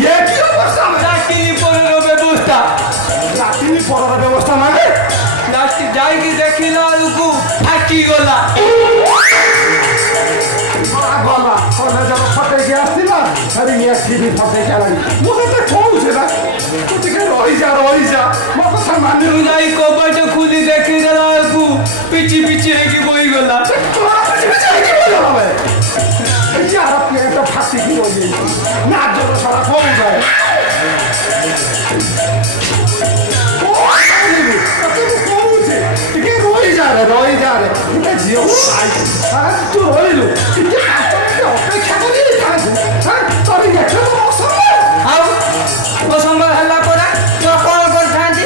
ইয়ে কি অবস্থা? লাটিনি পরের ব্যবস্থা। লাটিনি পড়ার ব্যবস্থা মানে লাস্টে যাইকি দেখিলা বেলକୁ ফাটি গলা। গলা কলে যখন ফটেকে আসছিল আরে ইয়ে টিভি ফটেকে লাগি ମୁଁ ତତେ କହୁଛି ନା ତୁ ଟିକେ ରହିଯା ମୋ କଥା ମାନି ଯାଇ କବାଟ ଖୋଲି ଦେଖିଦେଲା ବେଳକୁ ପିଚି ପିଚି ହେଇକି ବୋହିଗଲା। यार पेट फाटिकी ରହିଯାଇଛି ନାଜର ସାରା କହୁଥାଏ ଟିକେ ରହିଯା ରେ ଗୋଟେ ଝିଅ ତୁ ରହିଲୁ ଟିକେ ଅପେକ୍ଷା କରିଥାନ୍ତୁ ତୋର ଏଠି ତ ଅସମ୍ଭବ ଆଉ ଅସମ୍ଭବ ହେଲା ପରେ ତ କ'ଣ କରିଥାନ୍ତି?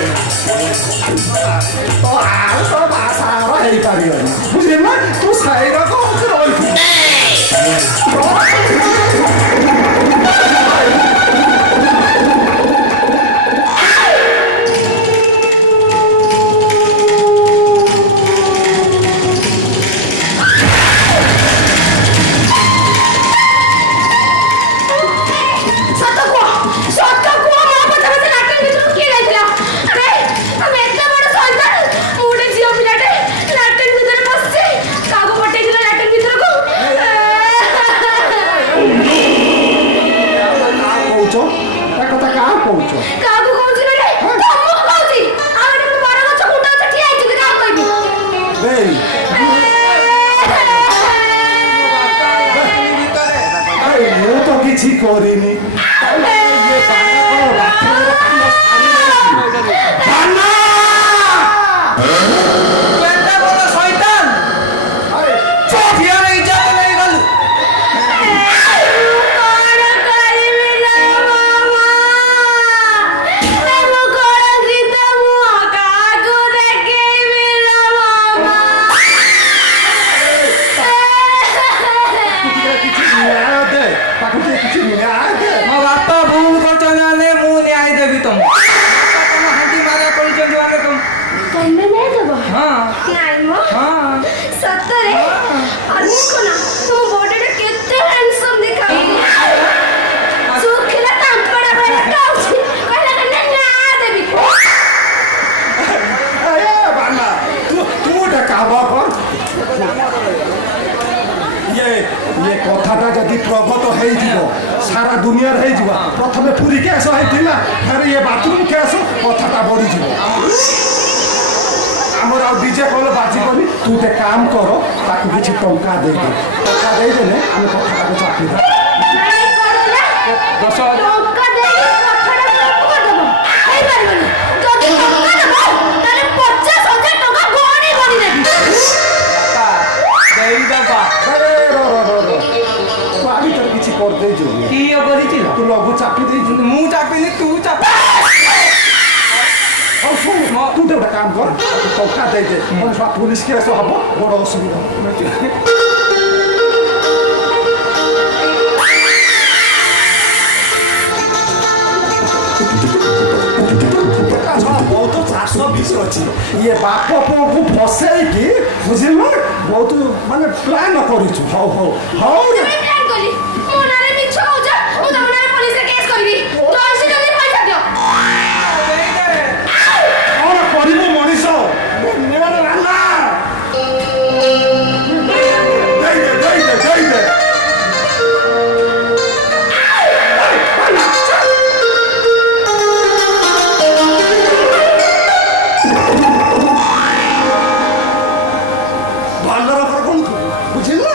ତ ଆଉ ତୋ ବାସାର ହେଇପାରିବନି ବୁଝିଲୁ ନା ତୁ ସାଇର କହୁଛୁ ରହିଛୁ କିଛି କରିନି ମୋ ବାପା ଭୁଲ କରୁଛନ୍ତି ମାନେ ମୁଁ ନ୍ୟାୟ ଦେବି ତମକୁ। ତମ ହାଣ୍ଡି ମାରା କରୁଛନ୍ତି ମାନେ ତମେ ନ୍ୟାୟ ଦେବ? ହଁ ନାଇଁ ମ ହଁ ସତରେ ଅନେକ ନା ତମ ବଡିଟା କେତେ ହ୍ୟାଣ୍ଡସମ୍ ଦେଖାଯାଉଛି ଶୁଖିଲା ତାମ୍ପଡା ଭଳିଆ ଖାଉଛି କହିଲା ନା ଦେବି ବାନା ତୁ ଗୋଟେ କାମ କର ଇଏ କଥାଟା ଯଦି ପ୍ରଗଟ ହେଇଯିବ ସାରା ଦୁନିଆରେ ହେଇଯିବ ପ୍ରଥମେ ପୁରୀ କେସ ହେଇଥିଲା ଫେରେ ଇଏ ବାଥରୁମ୍ କେସ କଥାଟା ବଢିଯିବ ଆମର ଆଉ ଡିଜେ କଲ ବାଜିବନି ତୁ ଗୋଟେ କାମ କର ତାକୁ କିଛି ଟଙ୍କା ଦେଇଦେ ଟଙ୍କା ଦେଇଦେଲେ ଆମେ କଥାଟାକୁ ଚାପିବା ନାଇଁ କରୁନା 10,000 ଟଙ୍କା ଦେଇ କଥାଟା କରିଦେବ ହେଇପାରିବନି ଯଦି ଟଙ୍କା ଦେବ ତାହେଲେ 50,000 ଟଙ୍କା ଗଣି ଗଣି ଦେବି ଦେଇଦବା। ତୁ ଆଜି ତୋର କିଛି କରିଦେଇଛୁ କିଏ କରିছিল? ତୁ ଲଘୁ ଚାପି ଦେଇଛୁ ମୁଁ ଚାପିନି ତୁ ଚାପ। ହଉ ଶୁଣ ତୁ ତ ଗୋଟେ କାମ କର ଟଙ୍କା ଦେଇଦେ ପୁଲିସ କେସ ହବ ବଡ଼ ଅସୁବିଧା ବହୁତ ଚାଷ ବିଷ ଅଛି ଇଏ ବାପ ପୁଅକୁ ଫସେଇକି ବୁଝିଲୁ ବହୁତ ମାନେ ପ୍ଲାନ୍ କରିଛୁ ହଉ ହଉ ହଉ ରେ ପ୍ଲାନ୍ କଲି ମୋ ନାଁରେ ମିଛ କହୁଛ ମୁଁ ତମ ନାଁରେ ପୋଲିସରେ କେସ୍ କରିବି ଜଲ୍ଦି ଜଲ୍ଦି ପଇସା ଦିଅ କ'ଣ କରିବୁ ମଣିଷ ଦେଇଦେ ଭଲର କ'ଣ ବୁଝିଲୁ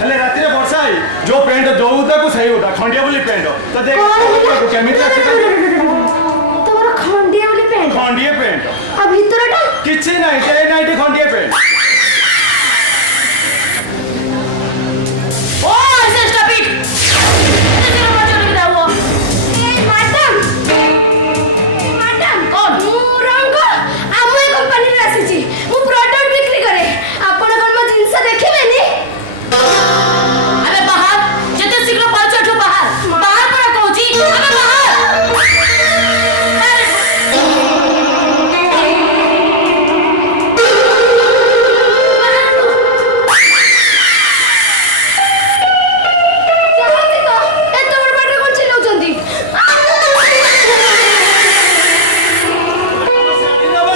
ହେଲେ ରାତିରେ ବର୍ଷା ହେଇ ଯୋଉ ପ୍ୟାଣ୍ଟ ଦଉତାକୁ ସେଇ ଗୋଟା ଖଣ୍ଡିଆ ବୋଲି ପ୍ୟାଣ୍ଟ ତ ଦେଖ କେମିତି ଅଛି ତମର ଖଣ୍ଡିଆ ବୋଲି ପ୍ୟାଣ୍ଟ ଖଣ୍ଡିଏ ପ୍ୟାଣ୍ଟ ଆଉ ଭିତରଟା କିଛି ନାହିଁ ସେ ନାଇଁଟି ଖଣ୍ଡିଏ ପ୍ୟାଣ୍ଟ ओ ऐसे स्टॉप इट ऐसे क्यों बच्चों को दाओ ए मैडम कौन मु रंग आमु कंपनी रे आसी मु प्रोडक्ट बिक्री करे आपण कोन म जिंस देखिबेनी अबे बाहर जते शीघ्र पाछ अठो बाहर बाहर पर कहूची अबे बाहर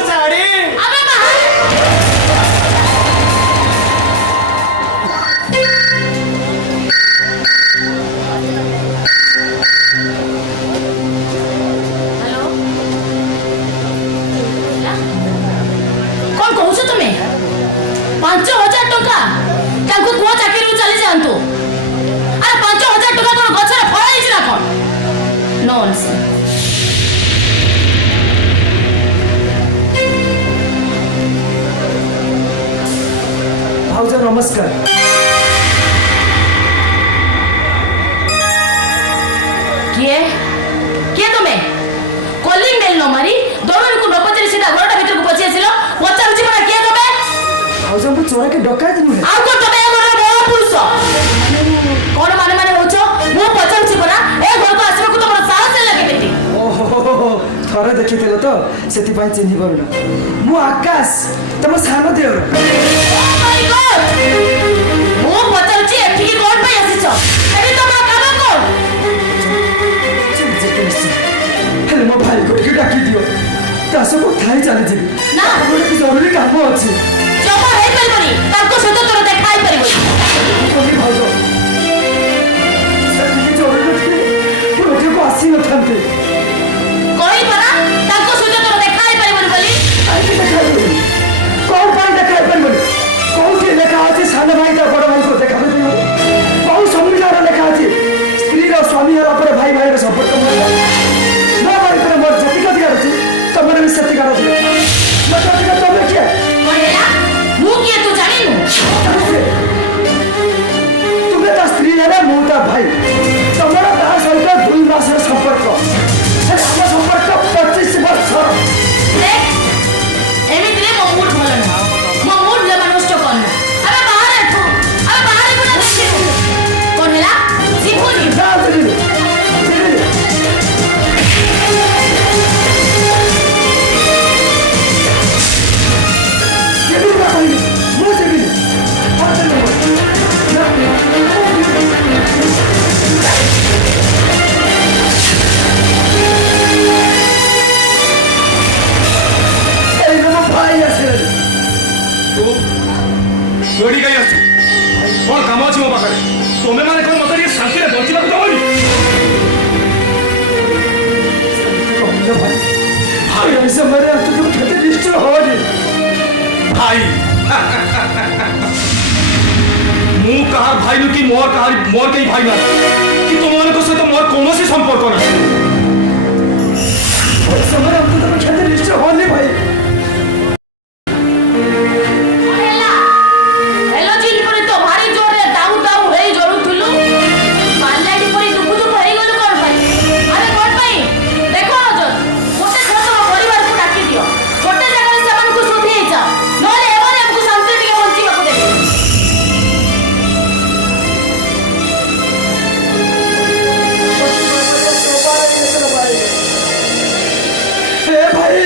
ଶାଢ଼ୀ कौन कहूछ तुम्हें 5000 टका ताको को चाकरी चली जानतो अरे 5000 टका कोन गछरे फळाई छि ना कोन नॉनसेंस भाउज नमस्कार किए किए तुम्हें कॉलिंग बेल न मारी दोनों को न पचरी सीधा घरटा भीतर को पछी आसिलो पचार छी बड़ा किए तुम्हें भाउज हमको चोरा के डकायत नुहे आउ को तुम्हें ए घर बड़ा पुरुष कोन माने होछो मु पचार छी बड़ा ए घर को आसिबा को तमरो साहस लागे बेटी ओहो थरे देखिथिलो तो सेति पई चिन्हि परना मु आकाश तम सानो देवर ओ माय गॉड मु पचार छी एठी की कोन पई आसिछो एबे तमा काम कोन हेले मो भाई को के डाकी दियो तासो को थाई चली जीवी ना। मोर की जरूरी काम अछि जमा हेई परबनी ताको सହିତ तोर देखाई परबनी कोनी भाउज सेति की जरूरी थे प्रोजेक्ट को आसी न थांते कहि परा ताको सହିତ तोर देखाई परबनी बोली आई के देखाई परबनी कौन पाई देखाई परबनी कौन के लेखा अछि सानो भाई ता बड़ भाई को देखाबे दियो कौन संविधान लेखा अछि स्त्री रो स्वामी हरा पर भाई भाई रो संपर्क मोर ना भाई पर मोर जति का अधिकार अछि तमरे भी सत्य कर दियो मत अधिकार तमे किया बोलेला मु किए तू जानिनु तुम्हें ता स्त्री है मु ता भाई तमरा ता सहित 2 मास रो संपर्क हे हम संपर्क 25 वर्ष देख एमितिरे मो मूड भलो ना मो मूड ले नष्ट करना अबे बाहर एठो अबे बाहर को ना देखिनु कोन हैला सिपुनी ना दिली ये भी ना भाई मुझे भी भाई आसे ତୁ ଦୌଡ଼ି କାଇଁ ଆସୁ କ'ଣ କାମ ଅଛି ମୋ ପାଖରେ ତୁମେ ମାନେ କ'ଣ ମତେ ଟିକେ ଶାନ୍ତିରେ ବଞ୍ଚିବାକୁ ଦେବନି भाई भाई ऐसे मेरे अंत को कहते निश्चय हो नहीं ଭାଇ ମୁଁ କାହାର ଭାଇ ନୁ କି ମୋର କେହି ଭାଇ ନାହିଁ କି ତୁମମାନଙ୍କ ସହିତ ମୋର କୌଣସି ସମ୍ପର୍କ ନାହିଁ ऐसे मेरे अंत को कहते निश्चय हो नहीं भाई हैला हेलो जिन परे तो भारी जोर रे दाऊ दाऊ हेई जरुथुलु पालाडी परी दुखु दुखु हेई गलु कोन भाई अरे कोन भाई देखो नजर गोटे घर तो परिवार को डाकी दियो गोटे जगह रे सेवन को सुधी हे जा नले एबारे हमको शांति टिके बंची बाको दे ए भाई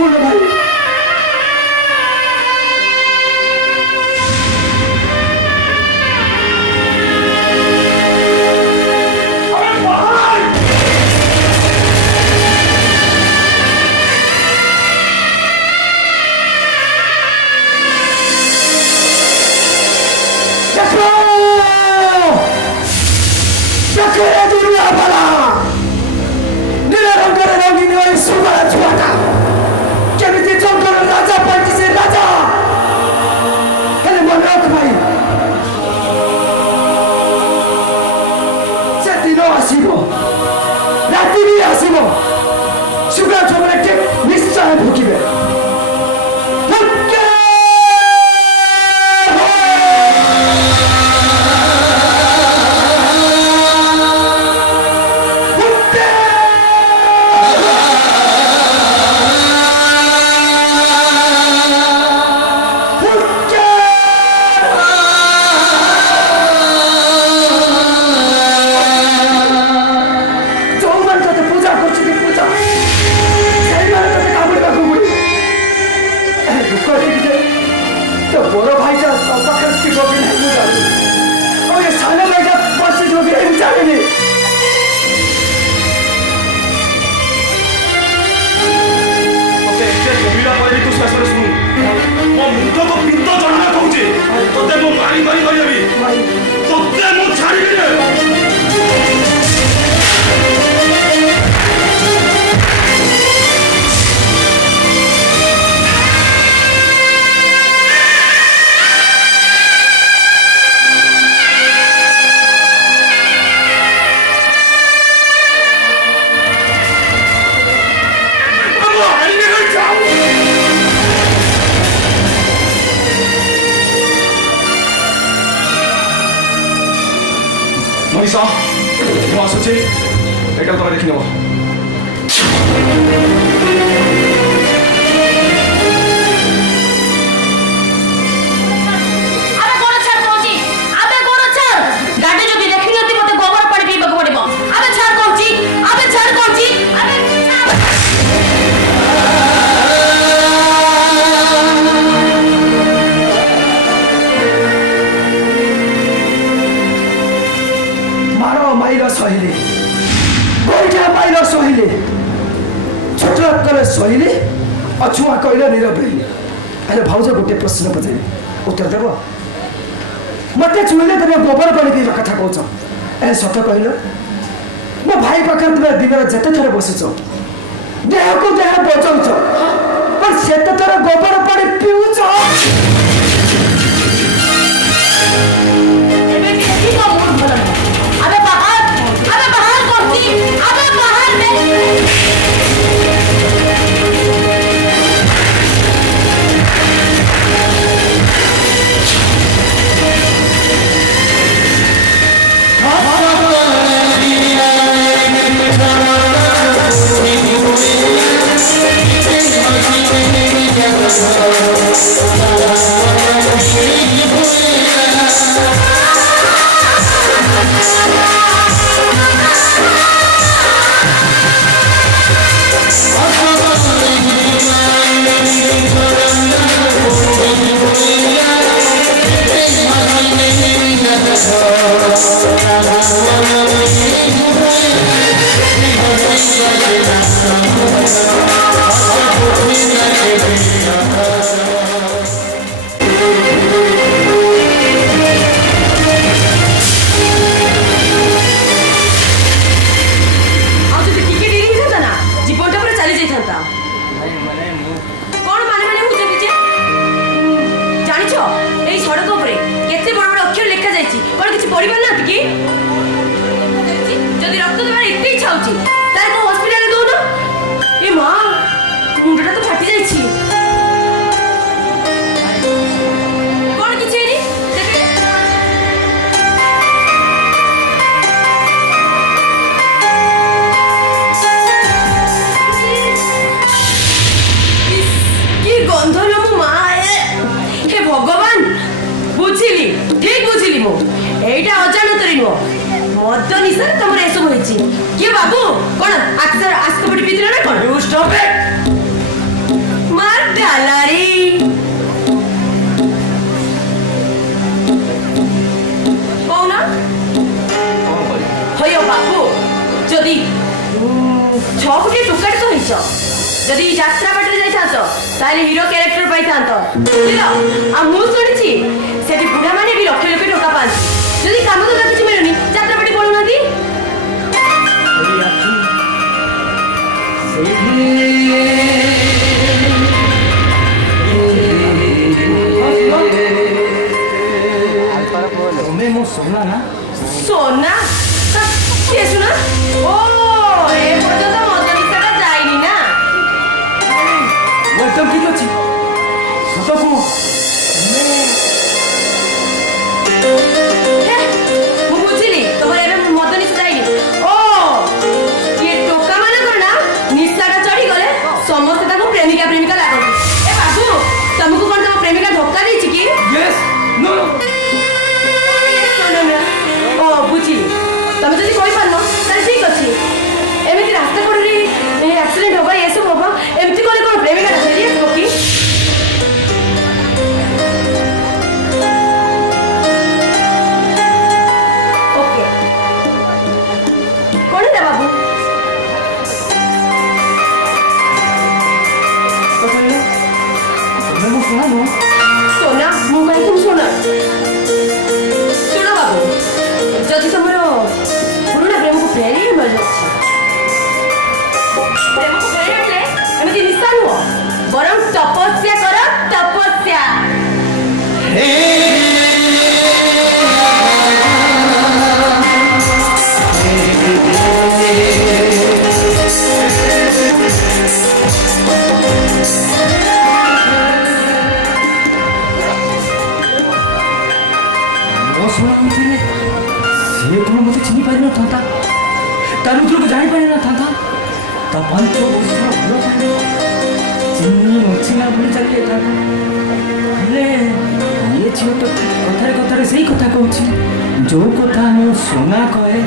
ଶୁଣ ଭାଇ দুনিয়া পালা নীলা রঙের রঙিনী ওই সুগার ছুয়াটা কেমিতি জঙ্গল রাজা পাইছে রাজা হেলে মনে রাখ ভাই সেদিন আসিব রাতি ବି আসিব সুগার ছুয়াটা ঠিক নিশ্চয় ভুকিবে বড় ভাইটা পাখার কি করবে না জানি ওই সামনে ভাইটা পাশে ঢোকে আমি জানি তোতে এতে কবিলা পরে তু শেষরে শুন মো মুন্ডকো পিত্ত জনা কହୁଛି তোতে মো মারি মারি মারি তোতে মো ছাড়িবি রে মনীষা ମୁଁ ଆସୁଛି ଏଇଟା ତମେ ଦେଖିନେବ আবে কোন ছাড় কହୁଛି আবে কোন ছাড় গাড়ি যদি ଦେଖିନନ୍ତି মতে গোবর পানি পিইବାକୁ পড়িବ আবে ছাড় কହୁଛି আবে ছাড় কହୁଛି আবে ମାର ମାଇର ସହିଲେ ଗୋଇଠା ମାଇର ସହିଲେ ଛୋଟ କଲେ ସହିଲେ ଅଛୁଆ କହିଲେ ନିରବ ରହିଲେ ହେଲେ ଭାଉଜ ଗୋଟେ ପ୍ରଶ୍ନ ପଚାରିବି ଉତ୍ତର ଦେବ ମତେ ଛୁଇଁଲେ ତମେ ଗୋବର ପାଣି ପିଇବା କଥା କହୁଛ ଏ ସତ କହିଲ ମୋ ଭାଇ ପାଖରେ ତୁମେ ଦିନରେ ଯେତେ ଥର ବସିଛ ଦେହକୁ ଦେହ ବଚଉଛ પણ ସେତେ ଥର ଗୋବର ପାଣି ପିଉଛ ଏବେ କିଛି ମୋ ମୁଡ ଭଲ ନାହିଁ আবে বাহার করছি আবে বাহার মে যদি রক্ত দেবার একটু ইচ্ছা হচ্ছে তাহলে কোন হসপিটালে দৌড় এ মা মুন্ডটা তো ফাটি যাইছি কোন কিছু এনি দেখে কি গন্ধ লো মা হে ভগবান বুঝিলি ঠিক বুঝিলি মো এইটা অজাণতরে নুহ মদ নিশার তোমার এসব হয়েছে কি বাবু কোন আজকে আজকে পিতিল না কোন ইউ স্টপ ইট যদি যাত্রা পাটরে যাইতান্ত তাহলে হিরো ক্যারেক্টর পাইতান্ত বুঝিল আর ମୁଁ শুনিছি সেটি বুড়া মানে বি লক্ষ লক্ষ টাকা পান যদি কাম তো কিছু মিলুনি যাত্রা পাটি পড়ুনাহাନ୍ତି তুমি ମୋ সোনা না সোনা কে শোনা ও এ পর্যন্ত মদনিসাটা যায়নি না ମୁଁ একদম ঠিক ଅଛି ସତ କୁହ ହେ, ମୁଁ ବୁଝିଲି ତମର ଏବେ ମଦ ନିଶା ଯାଇନି ଓ ଇଏ ଟୋକା ମାନଙ୍କର ନା ନିଶାଟା ଚଢିଗଲେ ସମସ୍ତେ ତାକୁ ପ୍ରେମିକା ପ୍ରେମିକା ଲାଗନ୍ତି ଏ ବାବୁ ତମକୁ କଣ ତମ ପ୍ରେମିକା ଧୋକା ଦେଇଛି କି ୟେସ୍ ନୋ ନୋ ଓ ବୁଝିଲି ତମେ ଯଦି କହିପାରୁନ ତାହେଲେ ଠିକ ଅଛି ଏମିତି ରାସ୍ତା କଡ଼ରେ ଆକ୍ସିଡେଣ୍ଟ ହବ ଏସବୁ ହବ ଏମିତି କଲେ କଣ ପ୍ରେମିକାଟା ଫେରି ଆସିବ କି ଓକେ କଣ ହେଲା ବାବୁ ତମେ ମୋ সোনা ନୁହଁ সোনা ମୁଁ କାହିଁ তুমি সোনা ଶୁଣ ବାବୁ ଯଦି ତମର ପୁରୁଣା ପ୍ରେମକୁ ଫେରି ମିଳିଯାଉଛି ପ୍ରେମକୁ ଫେରି ଆସିଲେ ଏମିତି ନିଶା ନୁହଁ ବରଂ ତପସ୍ୟା କର ତପସ୍ୟା ମୋ সোনা ଭିତରେ ସେ କ'ଣ ମୋତେ ଚିହ୍ନି ପାରିନଥାନ୍ତା ତା ରୁଦ୍ରକୁ ଜାଣିପାରିନଥାନ୍ତା ତା 5 ବର୍ଷର ଭଲ ପାଣି ଚିହ୍ନି ନଚିହ୍ନା ଭଳି ଚାଲି ଯାଇଥାନ୍ତା ହେଲେ ଇଏ ଝିଅ ତ କଥାରେ କଥାରେ ସେଇ କଥା କହୁଛି ଯୋଉ କଥା ମୋ সোনা କହେ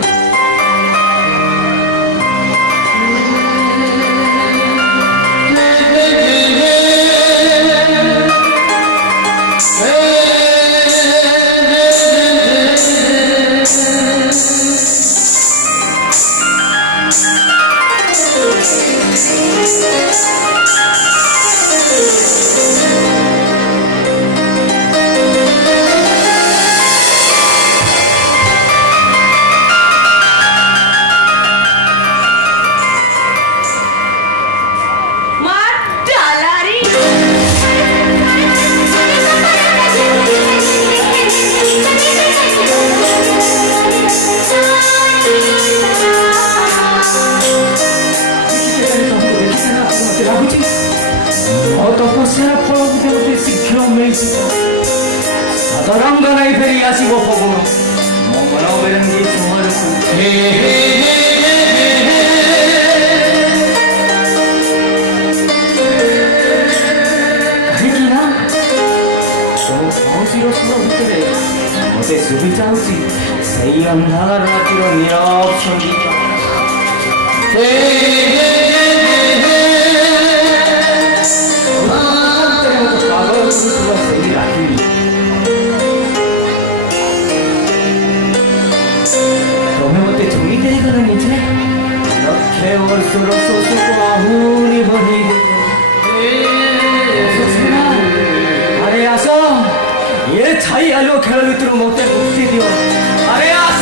মার ডালারি ମୋତେ ଲାଗୁଛି ମୋ ତପସ୍ୟାର ଫଳ ବୋଧେ ମୋତେ ଶୀଘ୍ର ମିଳିଛି ସଦରଙ୍ଗ ନେଇ ଫେରି ଆସିବ ଫଗୁଣ ମୋ ମନ ବେରଙ୍ଗି ତୁମରକୁ କାହିଁକି ନା ତୋ କୌଣସି ସୁର ଭିତରେ ମୋତେ ଶୁଭି ଯାଉଛି ସେଇ ଅନ୍ଧାର ରାତିର ନୀରବ ସଙ୍ଗୀତ ସେଇ ରାତ୍ରି ତମେ ମୋତେ ଛୁଇଁ ଦେଇଗଲ ନିଜେ ଲକ୍ଷେ ବର୍ଷର ଶୋଷକୁ ଆହୁରି ବଢ଼େଇ ଆରେ ଆସ ଏ ଛାଇ ଆଲୁଅ ଖେଳ ଭିତରୁ ମୋତେ ମୁକ୍ତି ଦିଅ ଆରେ ଆସ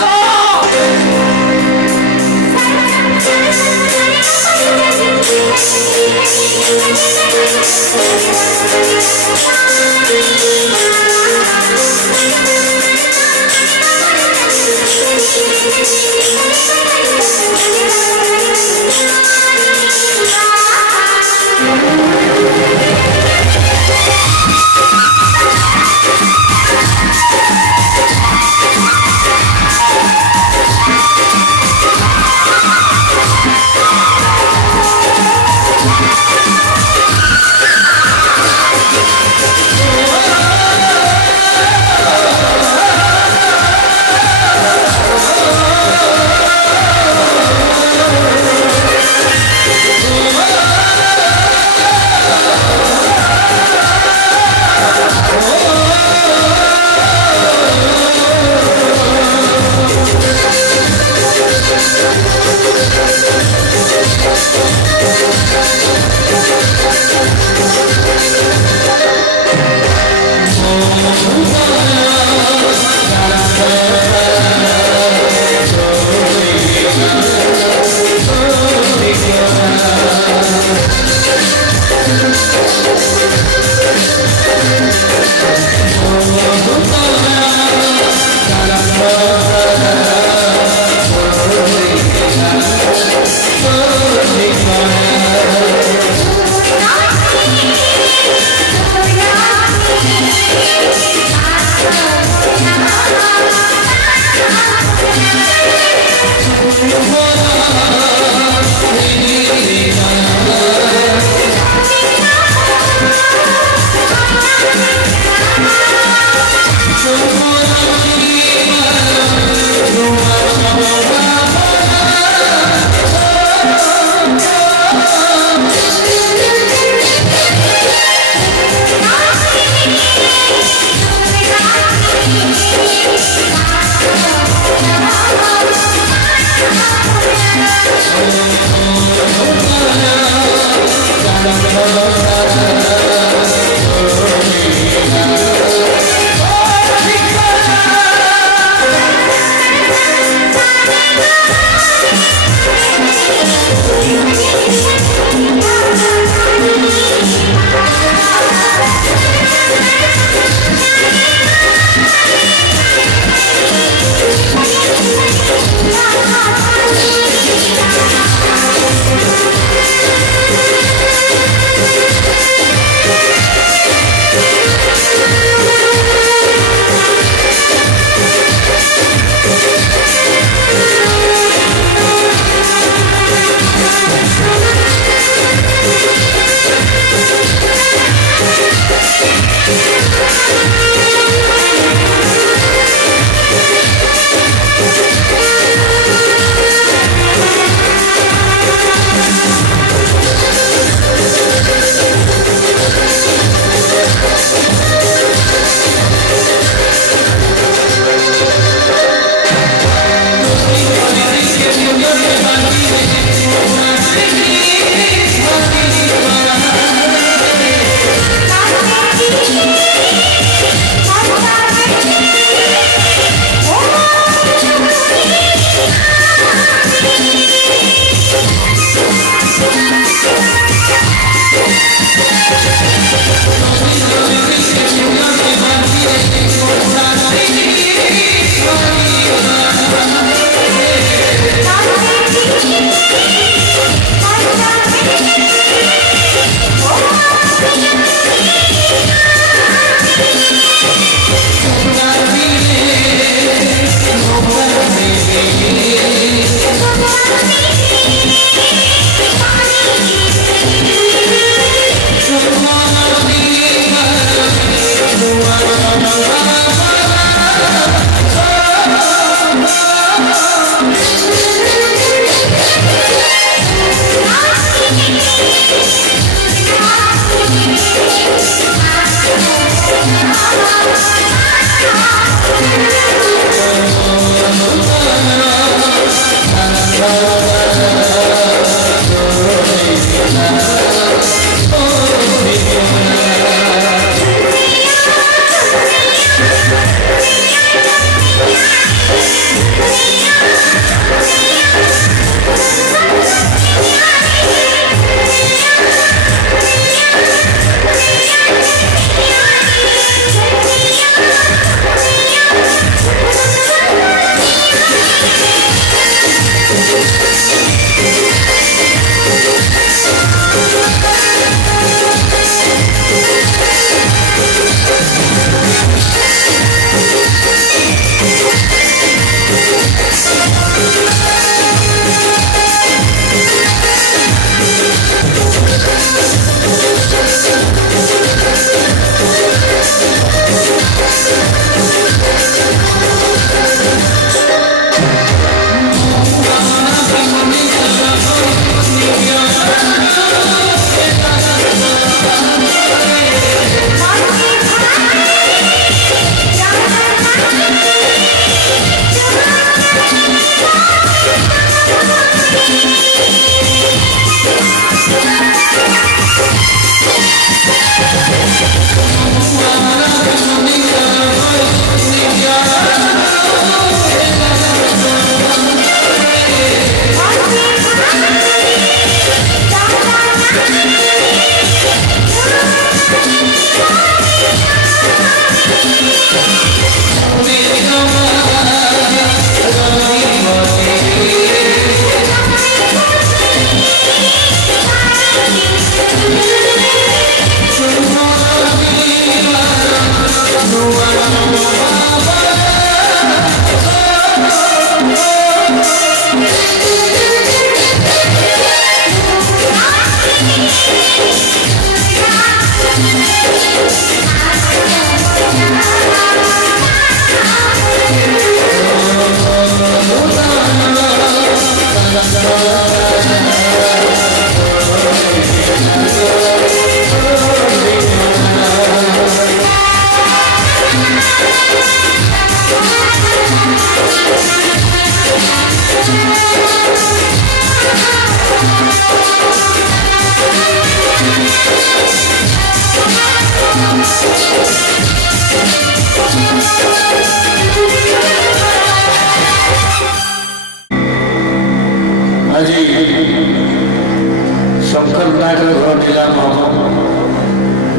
शंकर नायक घर निलाम हम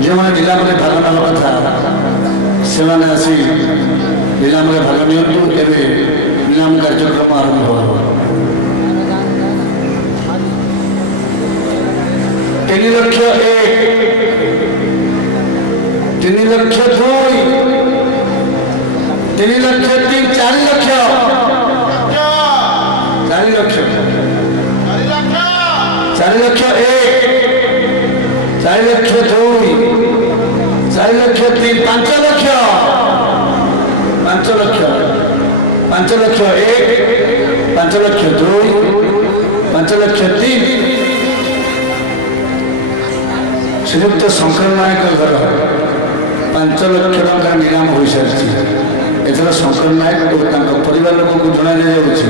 जो मैंने निलाम में भाग ना कथा से आसी निलाम में भाग नियंतु एवं निलाम कार्यक्रम आरंभ हो 3 लक्ष 1 3 लक्ष 2 3 लक्ष 3 4 लक्ष 4 लक्ष 4 लक्ष 1 4 लक्ष 2 4 लक्ष 3 5 लक्ष 5 लक्ष 5 लक्ष 1 5 लक्ष 2 5 लक्ष 3 श्रीयुक्त शंकर नायक घर 5 लक्ष टଙ୍କା ନିଲାମ ହୋଇସାରିଛି ଏଥର ଶଙ୍କର ନାୟକ ଓ ତାଙ୍କ ପରିବାର ଲୋକଙ୍କୁ ଜଣାଇ ଦିଆଯାଉଛି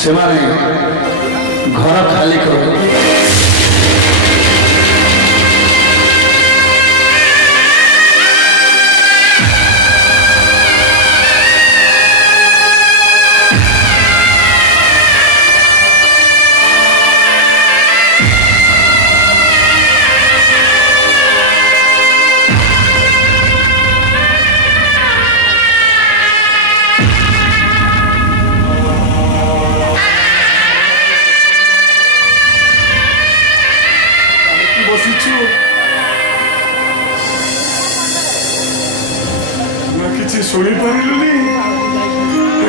ସେମାନେ ଘର ଖାଲି କର शुणी पारिलुनी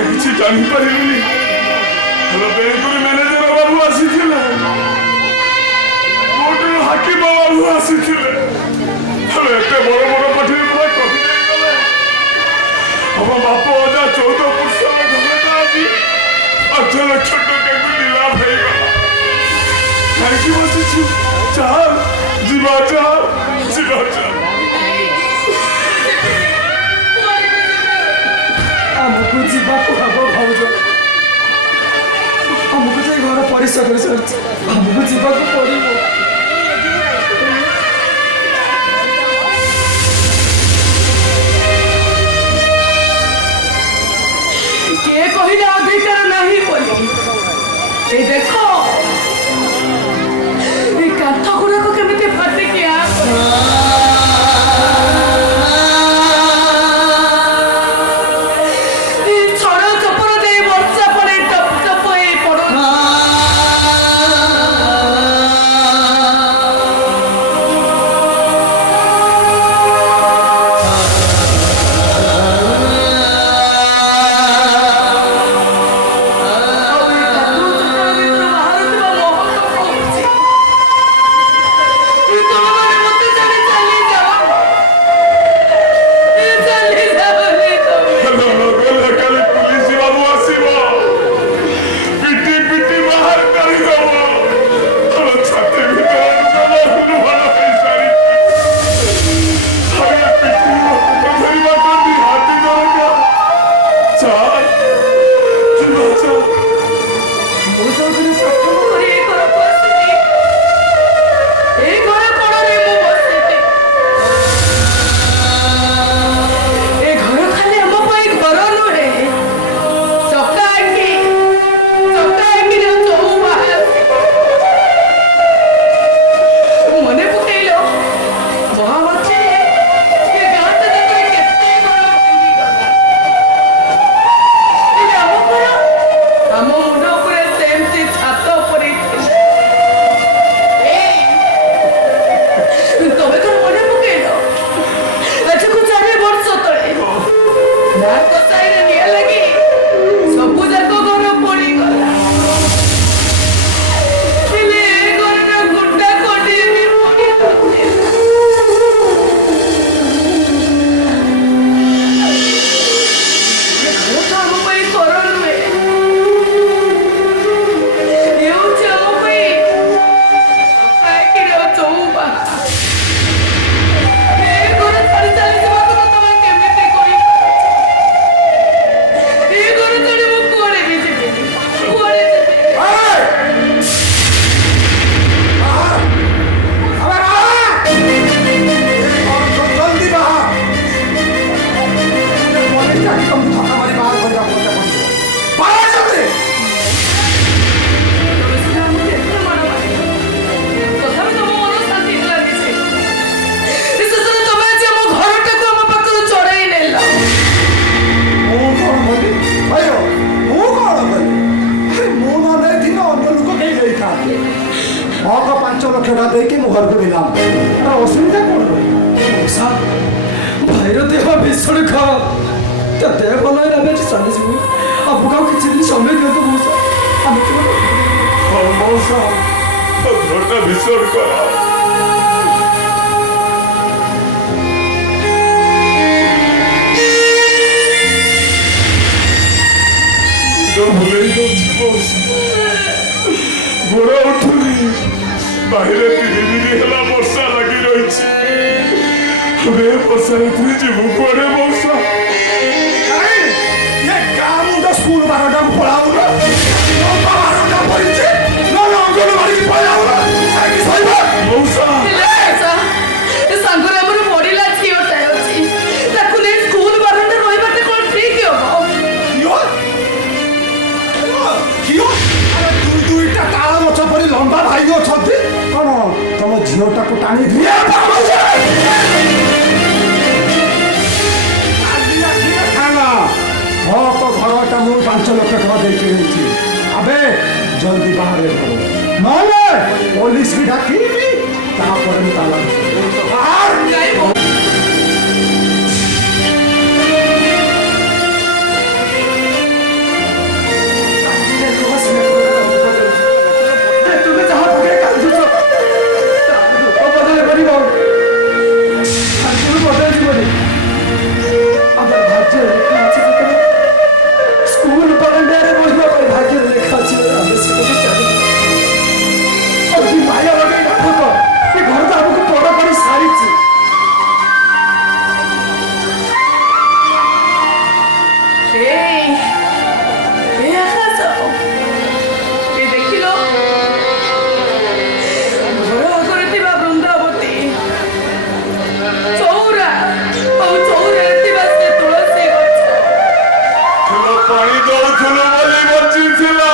किसी जानी पारिलुनी हेलो बैंक मैनेजर बाबू आसीथिले कोर्ट हाकिम बाबू आसीथिले हेलो एते बड़ बड़ पाठी पूरा कहि गले हम बाप अजा 14 वर्ष घरे आजी 8 लाख टका को लीला भई गला काहे बसिछु चाल जीवा आमको जीवाक हम भाज आमको जाए घर परिश्रम कर सारी आमको जीवाक पड़ो किए कहले अधिकार नहीं बोली ए देखो ए काठ गुड़ाक केमिति फाटे किया ଦେଇକି ମୁଁ ଘରକୁ ମିଲାମ ଅସୁବିଧା କ'ଣ ମଉସା ଭାଇର ଦେହ ଭୀଷଣ ଖରାପ ତା ଦେହ ଭଲ ହେଲେ ଆମେ ଏଠି ଚାଲିଯିବୁ ଆପଣଙ୍କୁ ଆଉ କିଛି ଦିନ ସମୟ ଦିଅନ୍ତୁ ମଉସା ଆମେ মৌসা ঘরটা ভীষণ করা ভুলেই যাচ্ছি মৌসা গোড়া উঠুনি বাইরে 3 দিন হেলা বর্ষা লাগি রয়েছে আমি বর্ষা ঋতুরে যাবো কুয়াড়ে মৌসা ये गाँव मुंडा स्कूल बारटा पढ़ाऊ ना बारटा पढ़ी अंगनवाड़ी की पढ़ाऊ ना মৌসা ସାଙ୍ଗରେ ଆମର ପଡ଼ିଲା ଝିଅଟାଏ ଅଛି ତାକୁ ନେଇ ସ୍କୁଲ ବାରଣ୍ଡା ରହିବାଟା କ'ଣ ଠିକ ହବ ଦୁଇଟା ତାଳ ଗଛ ପରି ଲମ୍ବା ଭାଇ ଅଛନ୍ତି କ'ଣ ତମ ଝିଅଟାକୁ ଟାଣି ଦିଏ ହଁ ତ ଘରଟା ମୁଁ 5 ଲକ୍ଷ ଟଙ୍କା ଦେଇକି ହେଇଛି ଆବେ ଜଲ୍ଦି ବାହାରେ ନହେଲେ ପୋଲିସ କି ଡାକିବି ତାପରେ ମୁଁ ତାଲା ତୁମେ ଯାହା ପାଖରେ କାନ୍ଦୁଛ ବଦଳ କରିବ ବଦଳ ଯିବନି ଆମର ଭାଗ୍ୟରେ ଲେଖା ଅଛି ସ୍କୁଲ ବାରଣ୍ଡାରେ ବସିବା ପାଇଁ ଭାଗ୍ୟରେ ଲେଖା ଅଛି ଆମେ ସେଟାକୁ ଚାଲିବୁ ମାୟା ଲଗେଇ ଠକ ଏ ଘର ତ ଆମକୁ ବଡ଼ କରି ସାରିଛି ପାଣି ଦଉଥିଲୁ ବୋଲି ବଞ୍ଚିଥିଲା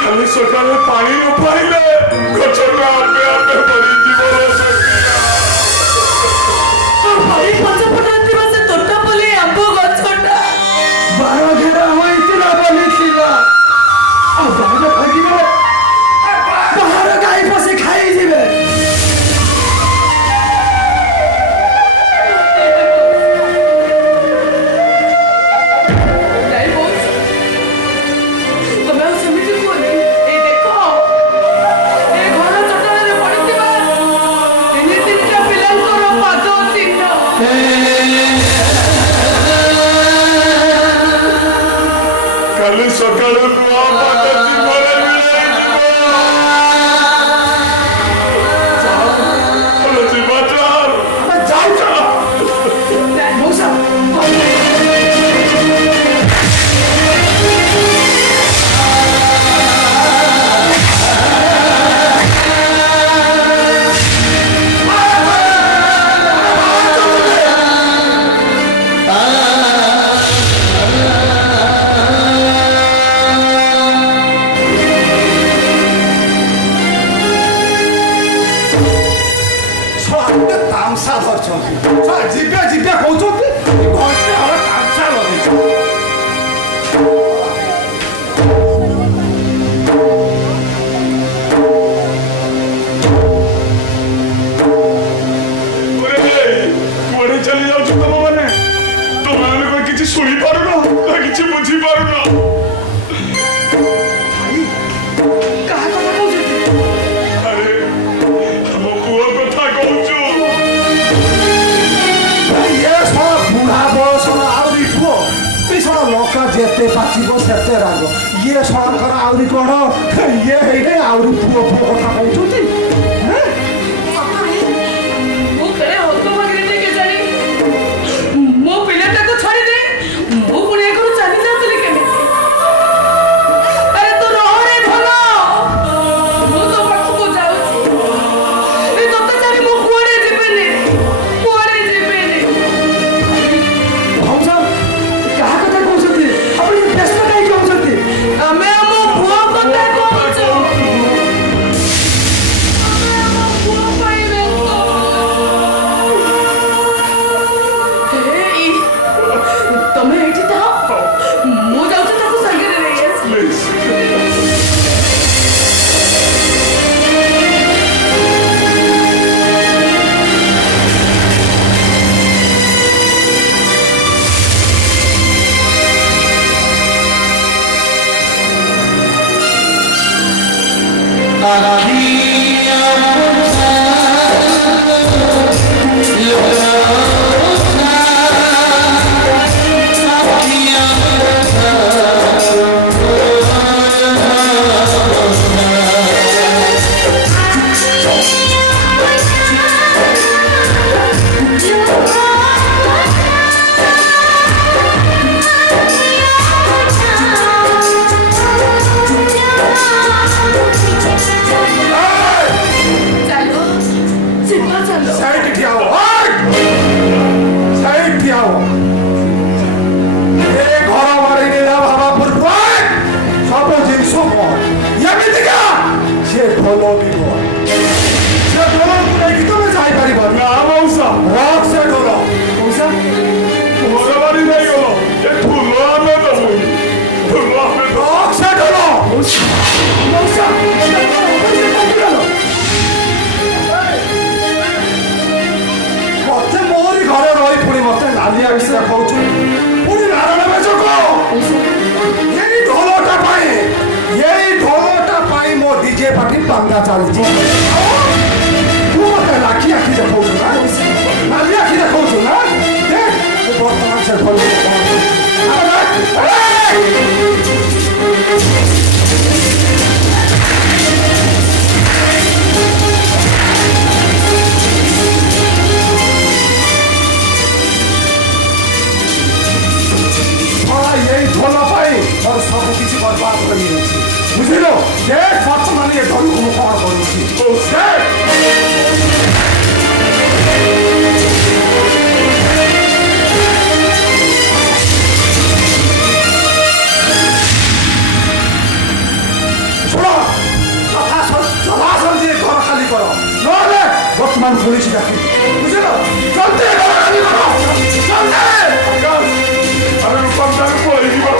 ଖାଲି ସକାଳେ ପାଣି ନ ପାଇଲେ ଗଛଟା ଆପେ ଆପେ ମରିଯିବ ବାର ଘେରା ହୋଇଥିଲା ବୋଲିଥିଲା ଆଉ ବାହାର ଭାଗିବେ ବାହାର ଗାଈ ପଶି ଖାଇଯିବେ କାଲି ସକାଳୁ ନୂଆ ପାଦ ଜୀବନ ଯିବା ଚାଲ ମଉସା ତାମସା ଧରିଛନ୍ତି ଯିବେ ଯିବେ କହୁଛନ୍ତି ଘଣ୍ଟେ ହବ ତାମସା ଲଗେଇଛନ୍ତି କୁଆଡେ ଚାଲି ଯାଉଛ ତମ ମାନେ ତମେ କଣ କିଛି ଶୁଣିପାରୁନ ନା କିଛି ବୁଝିପାରୁନ କାହା କଥା କହୁଛନ୍ତି ଆରେ ଆମ ପୁଅ କଥା କହୁଛୁ ଇଏ ଶଳା ବୁଢା ବୟସର ଆହୁରି ପୁଅ ଏ ଶଳା ଲଙ୍କା ଯେତେ ପାଚିବ ସେତେ ରାଗ ଇଏ ଶଳାଙ୍କର ଆହୁରି କ'ଣ ଇଏ ହେଇନି ଆହୁରି ପୁଅ ପୁଅ କଥା କହୁଛନ୍ତି ମୋ ପିଲାଟାକୁ ଛାଡ଼ିଦେ ମୁଁ ପୁଣି ଆଗରୁ ଚାଲି ଯାଉଥିଲି କେମିତି ଆରେ ତୁ ରହରେ ଭଲ ମୁଁ ତୋ ପାଖକୁ ଯାଉଛି ତୋତେ ଛାଡ଼ି ମୁଁ କୁଆଡ଼େ ଯିବିନି ଭାଉଜ କାହା କଥା କହୁଛନ୍ତି ଆପଣ ବ୍ୟସ୍ତ କାହିଁକି ହଉଛନ୍ତି ଆମେ ଆମ ପୁଅ କଥା କହୁଛୁ ଚାଲ ସେଇଠି ଠିଆ ହବ ସେଇଠି ଠିଆ ହବ ଏ ଘର ବାଡି ନେଲା ଭାବା ପୂର୍ବ ସବୁ ଜିନିଷ ମୋର ଏମିତିକା ସେ ଭଲ ବି ମୋର ସେ ଢୋଲକୁ ନେଇକି ତମେ ଯାଇପାରିବ ନା ମଉସା ରଖ ସେ ଢୋଲ ମଉସା ଘର ବାড়ি ନେଇଗଲ ଏ ଫୁଲ ଆମେ ଦବୁ ଫୁଲ ଆମେ ଦବୁ ରଖ ସେ ଢୋଲ ମଉସା ମତେ ମୋରି ଘରେ ରହି ପୁଣି ମତେ ନାଲିଆ କିଛି ଦେଖାଉଛୁ ପୁଣି ନାରାୟଣ ବେଚକ ଏଇ ଢୋଲଟା ପାଇଁ ମୋ ଡିଜେ ପାର୍ଟି ପାଙ୍ଗା ଚାଲିଛି ତୁ ମତେ ଲାଖି ଆଖି ଦେଖାଉଛୁ ନା ନାଲି ଆଖି ଦେଖାଉଛୁ ନା ଦେଖ ମୁଁ ବର୍ତ୍ତମାନ ସେ ଢୋଲ এই ঢোল পাই মোর সব কিছু বরবাদ করে দিয়েছি বুঝিল দেখ বর্তমান এ ঢোলକୁ ମୁଁ କଣ କରୁଛି ଶୁଣ ଯଥାଶକ୍ତି ଘର ଖାଲି କର ନହେଲେ ବର୍ତ୍ତମାନ ପୋଲିସ ଡାକି ବୁଝିଲ ଜଲ୍ଦି ଘର ଖାଲି କର ଜଲ୍ଦି ଆମେ ରୂପାନ୍ତର ପଳେଇଯିବା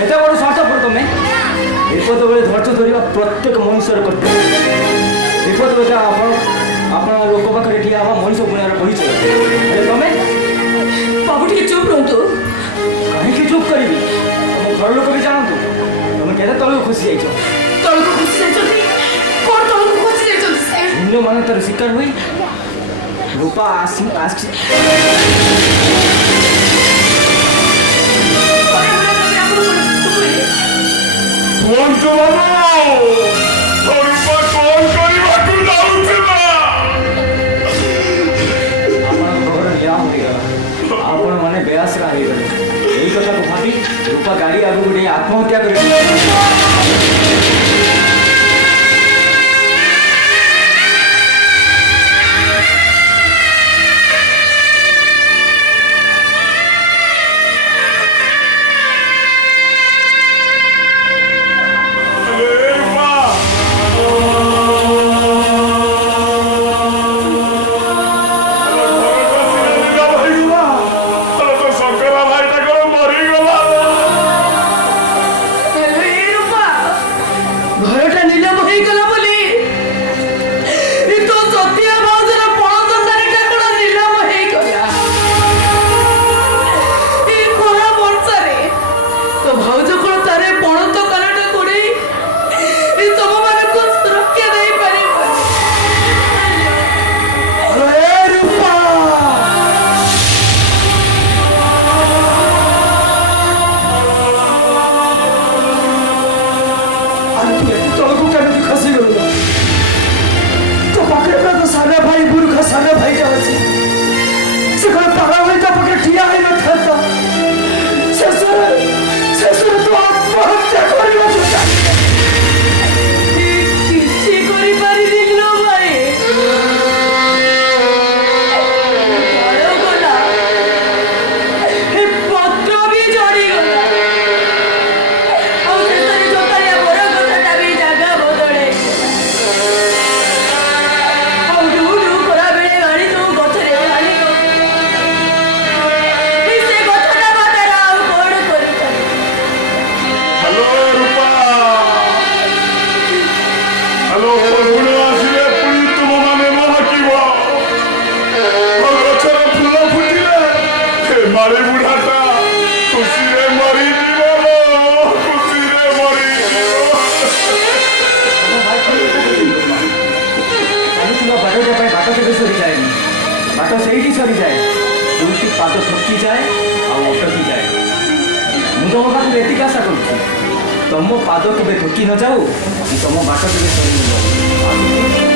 ଏତେ ବଡ଼ ସ୍ୱାର୍ଥପର ତମେ ବିପଦ ବେଳେ ଧୈର୍ଯ୍ୟ ଧରିବା ପ୍ରତ୍ୟେକ ମଣିଷର କର୍ତ୍ତବ୍ୟ ବିପଦ ବେଳେ ଆପଣ ଲୋକ ପାଖରେ ଠିଆ ହେବା ମଣିଷ ଗୁଣରେ କହିଛ ହେଲେ ତମେ ବାବୁ ଟିକେ ଚୁପ୍ ରୁହନ୍ତୁ କାହିଁକି ଚୁପ୍ କରିବି ତମ ଘର ଲୋକ ବି ଜାଣନ୍ତୁ ତମେ କେତେ ତଳକୁ ଖସି ଯାଇଛ ତଳକୁ ଖସି ଯାଇଛନ୍ତି କଣ ତଳକୁ ଖସି ଯାଇଛନ୍ତି ସେ ଅନ୍ୟମାନେ ତାର ଶିକାର ହୋଇ ରୂପା ଆସିଛି କୁହନ୍ତୁ ବାବୁ ରୂପା କଣ କରିବାକୁ ଯାଉଥିଲା ଆପଣଙ୍କ ଘର ନିଆଁ ହୋଇଗଲା ଆପଣମାନେ ବେଆସରା ହେଇଗଲେ ଏଇ କଥାକୁ ଭାବି ରୂପା ଗାଡ଼ି ଆଗକୁ ନେଇ ଆତ୍ମହତ୍ୟା କରି ଅଟକିଯାଏ ଆଉ ଅଟକିଯାଏ। ମୁଁ ତମ ପାଖରେ ଏତିକି ଆଶା କରୁଛି, ତମ ପାଦ କେବେ ଥକି ନଯାଉ କି ତମ ବାଟ କେବେ ସରି ନଯାଉ।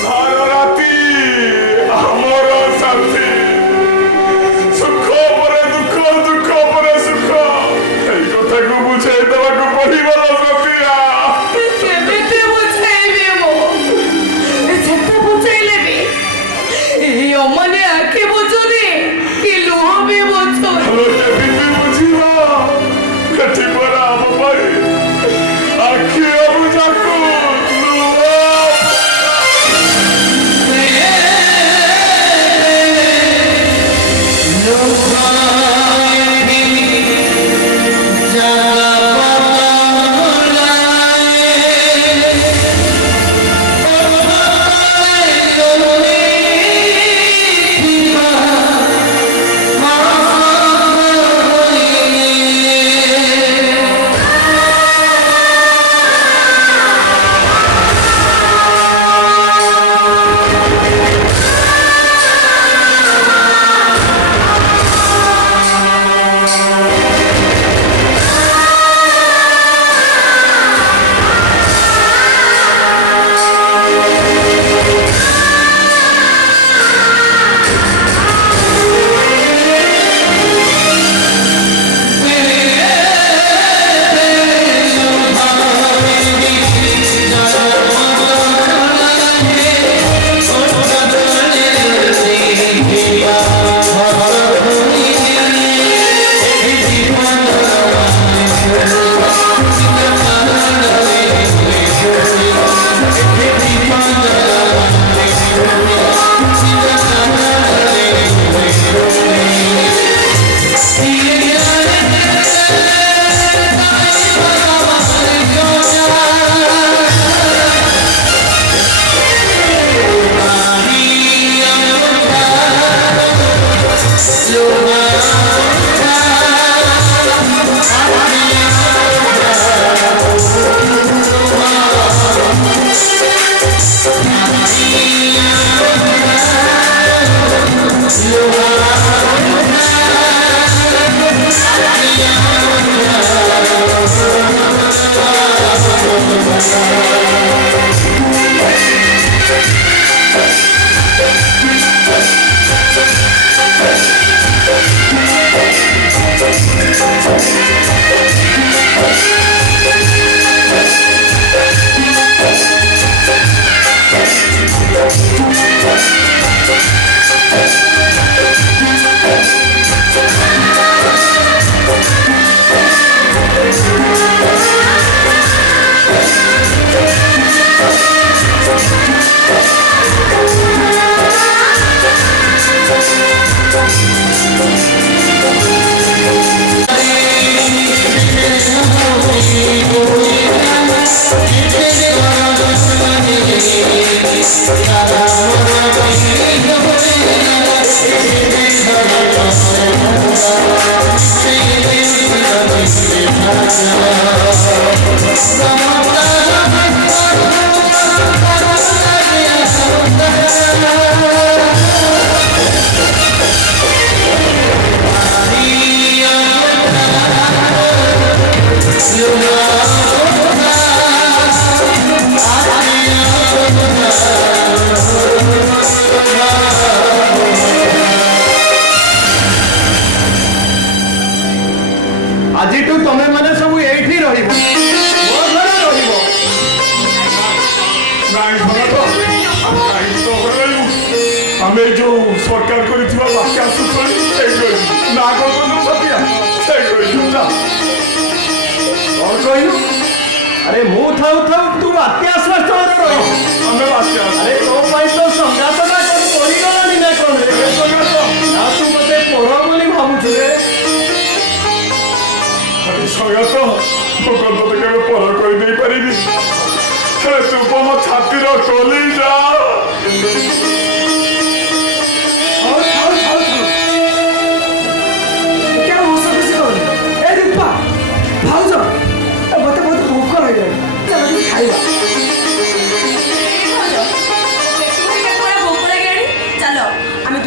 ସାରା ରାତି ଆମର ସାଥୀ, ସୁଖ ପରେ ଦୁଃଖ, ଦୁଃଖ ପରେ ସୁଖ, ଏଇ କଥାକୁ ବୁଝେଇ ଦେବାକୁ ପଡିବ ସତିଆ। କେମିତି ବୁଝେଇବି ମୁଁ? ଯେତେ ବୁଝେଇଲେ ବି ଏହି ଅମନେ ଆଖି ବୁଝୁନି କି ଲୁହ ବି ବୁଝୁନି। କେମିତି ବୁଝିବ? ଏଠି ପରା ଆମ ପାଇଁ ଆଖି ଅବୁଝାକୁ ଆଜିଠୁ ତମେ ମାନେ ସବୁ ଏଇଠି ରହିବ, ମୋ ଘରେ ରହିବ। ଆମେ ଯୋଉ ସରକାର କରିଥିବା ବାକ୍ୟ ଆସୁଛନ୍ତି ସେଇଠି ନା କଣ ସତିଆ ସେଇଠି କଣ କହିଲୁ? ଆରେ ମୁଁ ଥାଉ ଥାଉ ତୁ ବାତ୍ୟା ଆଶ୍ରୟସ୍ଥଳରେ ରହ। ଆମେ ବାକ୍ୟ ଆରେ ତୋ ପାଇଁ ତ ସଂଘାତଟା କଣ କରିଗଲାଣି ନା କଣ ରେ? ନା ତୁ ମତେ ପର ବୋଲି ଭାବୁଛୁ ରେ? ସଙ୍ଗାତ ମୁଁ କଣ ତତେ କେବେ ପର କରିଦେଇ ପାରିବି? ତୁ ମୋ ଛାତିର ଟଲି ଯା क्या हंसा खुशी कर ए दीपा भाउज मते बहुत भूख लागले चल आगे खाइबा ଚାଲ ଆମେ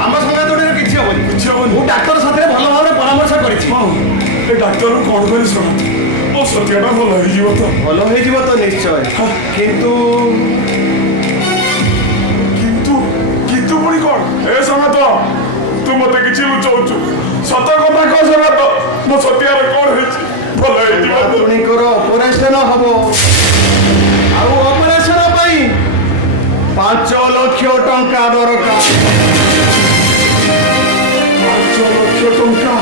ଆମ ସଙ୍ଗାତଟିରେ କିଛି ହବନି। କିଛି ହବନି। ମୁଁ ଡାକ୍ତର ସାଥିରେ ଭଲ ଭାବରେ ପରାମର୍ଶ କରିଛି। ଏ ଡାକ୍ତର କଣ କରି ଶୁଣ ମୋ ସତ୍ୟଟା ଭଲ ହେଇଯିବ ତ ଭଲ ହେଇଯିବ ତ ନିଶ୍ଚୟ, କିନ୍ତୁ କିନ୍ତୁ କିନ୍ତୁ ପୁଣି କଣ ଏ ସଙ୍ଗାତ ତୁ ମତେ କିଛି ଲୁଚଉଛୁ ସତ କଥା କହ ସଙ୍ଗାତ ମୋ ସତ୍ୟାର କଣ ହେଇଛି ଭଲ ହେଇଯିବ ତ ତୁଣିଙ୍କର ଅପରେସନ ହବ। ଆଉ ଅପରେସନ ପାଇଁ 5 ଲକ୍ଷ ଟଙ୍କା ଦରକାର। 5 ଲକ୍ଷ ଟଙ୍କା